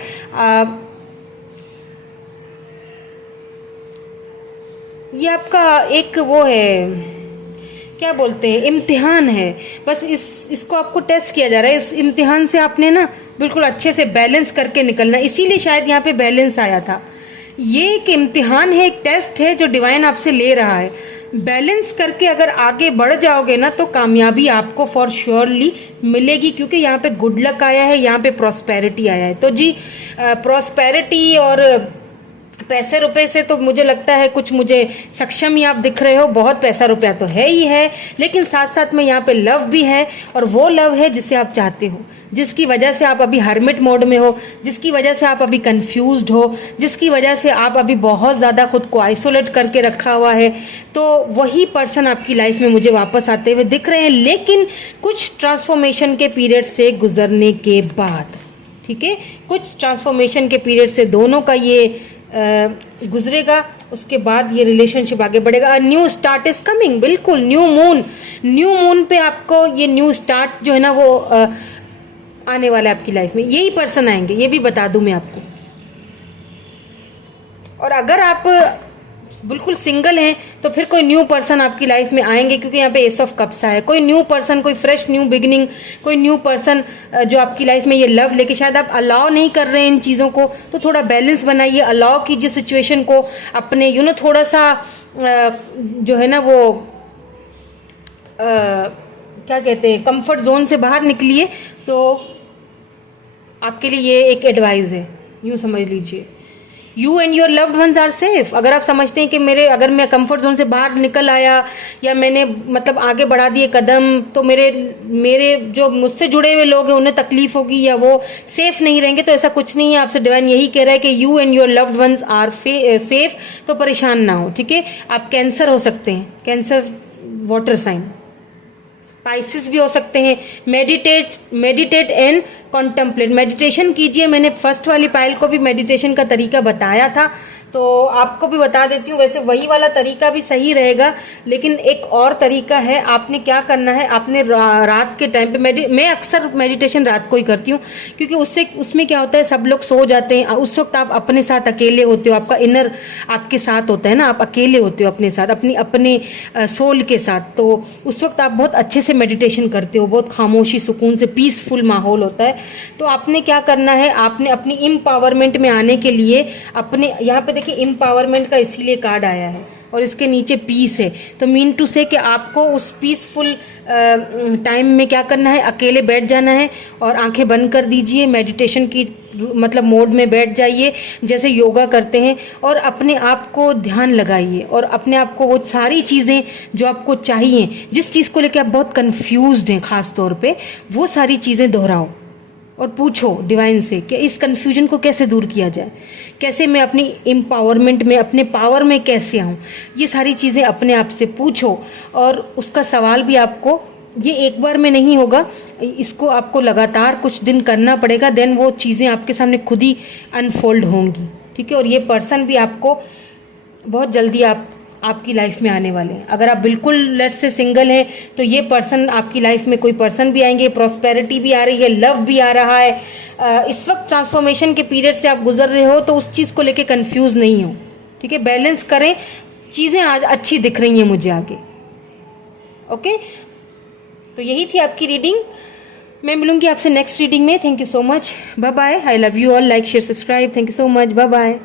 ये आपका एक वो है क्या बोलते हैं, इम्तिहान है। बस इसको आपको टेस्ट किया जा रहा है। इस इम्तिहान से आपने ना बिल्कुल अच्छे से बैलेंस करके निकलना, इसीलिए शायद यहाँ पे बैलेंस आया था। ये एक इम्तिहान है, एक टेस्ट है जो डिवाइन आपसे ले रहा है। बैलेंस करके अगर आगे बढ़ जाओगे ना तो कामयाबी आपको फॉर श्योरली मिलेगी, क्योंकि यहाँ पे गुड लक आया है, यहाँ पे प्रॉस्पेरिटी आया है। तो जी प्रॉस्पेरिटी और पैसे रुपए से तो मुझे लगता है कुछ मुझे सक्षम ही आप दिख रहे हो, बहुत पैसा रुपया तो है ही है, लेकिन साथ साथ में यहाँ पे लव भी है, और वो लव है जिसे आप चाहते हो, जिसकी वजह से आप अभी हर्मिट मोड में हो, जिसकी वजह से आप अभी कंफ्यूज्ड हो, जिसकी वजह से आप अभी बहुत ज़्यादा खुद को आइसोलेट करके रखा हुआ है। तो वही पर्सन आपकी लाइफ में मुझे वापस आते हुए दिख रहे हैं, लेकिन कुछ ट्रांसफॉर्मेशन के पीरियड से गुजरने के बाद, ठीक है, कुछ ट्रांसफॉर्मेशन के पीरियड से दोनों का ये गुजरेगा, उसके बाद ये रिलेशनशिप आगे बढ़ेगा। न्यू स्टार्ट इज कमिंग, बिल्कुल न्यू मून पे आपको ये न्यू स्टार्ट जो है ना वो आने वाला है आपकी लाइफ में। यही पर्सन आएंगे, ये भी बता दूं मैं आपको। और अगर आप बिल्कुल सिंगल हैं तो फिर कोई न्यू पर्सन आपकी लाइफ में आएंगे, क्योंकि यहाँ पे एस ऑफ कप्स है। कोई न्यू पर्सन, कोई फ्रेश न्यू बिगिनिंग, कोई न्यू पर्सन जो आपकी लाइफ में ये लव लेके, शायद आप अलाउ नहीं कर रहे हैं इन चीज़ों को, तो थोड़ा बैलेंस बनाइए, अलाउ कीजिए सिचुएशन को अपने थोड़ा सा जो है ना वो क्या कहते हैं, कंफर्ट जोन से बाहर निकलिए। तो आपके लिए ये एक एडवाइस है, यूँ समझ लीजिए। You and your loved ones are safe. अगर आप समझते हैं कि अगर मैं कंफर्ट जोन से बाहर निकल आया या मैंने मतलब आगे बढ़ा दिए कदम, तो मेरे जो मुझसे जुड़े हुए लोग हैं उन्हें तकलीफ होगी या वो सेफ नहीं रहेंगे, तो ऐसा कुछ नहीं है। आपसे डिवाइन यही कह रहा है कि you and your loved ones are safe, तो परेशान ना हो, ठीक है। आप कैंसर हो सकते हैं, कैंसर वाटर साइन, पाइसिस भी हो सकते हैं। मेडिटेट एंड कॉन्टेम्पलेट, मेडिटेशन कीजिए। मैंने फर्स्ट वाली पायल को भी मेडिटेशन का तरीका बताया था, तो आपको भी बता देती हूँ। वैसे वही वाला तरीका भी सही रहेगा, लेकिन एक और तरीका है। आपने क्या करना है, आपने रात के टाइम पे मैं अक्सर मेडिटेशन रात को ही करती हूँ, क्योंकि उसमें क्या होता है, सब लोग सो जाते हैं, उस वक्त आप अपने साथ अकेले होते हो, आपका इनर आपके साथ होता है ना, आप अकेले होते हो अपने साथ, अपने सोल के साथ। तो उस वक्त आप बहुत अच्छे से मेडिटेशन करते हो, बहुत खामोशी सुकून से पीसफुल माहौल होता है। तो आपने क्या करना है, आपने अपनी एम्पावरमेंट में आने के लिए अपने यहाँ पे देखिए एम्पावरमेंट का इसीलिए कार्ड आया है और इसके नीचे पीस है, तो मीन टू से कि आपको उस पीसफुल टाइम में क्या करना है, अकेले बैठ जाना है और आंखें बंद कर दीजिए, मेडिटेशन की मतलब मोड में बैठ जाइए जैसे योगा करते हैं, और अपने आप को ध्यान लगाइए और अपने आप को वो सारी चीज़ें जो आपको चाहिए, जिस चीज़ को लेकर आप बहुत कंफ्यूज्ड हैं खास तौर पे, वो सारी चीज़ें दोहराओ और पूछो डिवाइन से कि इस कंफ्यूजन को कैसे दूर किया जाए, कैसे मैं अपनी एम्पावरमेंट में, अपने पावर में कैसे आऊँ। ये सारी चीज़ें अपने आप से पूछो, और उसका सवाल भी आपको, ये एक बार में नहीं होगा, इसको आपको लगातार कुछ दिन करना पड़ेगा, देन वो चीज़ें आपके सामने खुद ही अनफोल्ड होंगी, ठीक है। और ये पर्सन भी आपको बहुत जल्दी आपकी लाइफ में आने वाले हैं। अगर आप बिल्कुल लेट से सिंगल हैं तो ये पर्सन आपकी लाइफ में, कोई पर्सन भी आएंगे, प्रॉस्पेरिटी भी आ रही है, लव भी आ रहा है। इस वक्त ट्रांसफॉर्मेशन के पीरियड से आप गुजर रहे हो, तो उस चीज़ को लेके कंफ्यूज नहीं हो, ठीक है। बैलेंस करें, चीज़ें आज अच्छी दिख रही हैं मुझे आगे, ओके। तो यही थी आपकी रीडिंग, मैं मिलूंगी आपसे नेक्स्ट रीडिंग में। Thank you so much, bye bye, I love you all, like share subscribe, thank you so much, bye bye.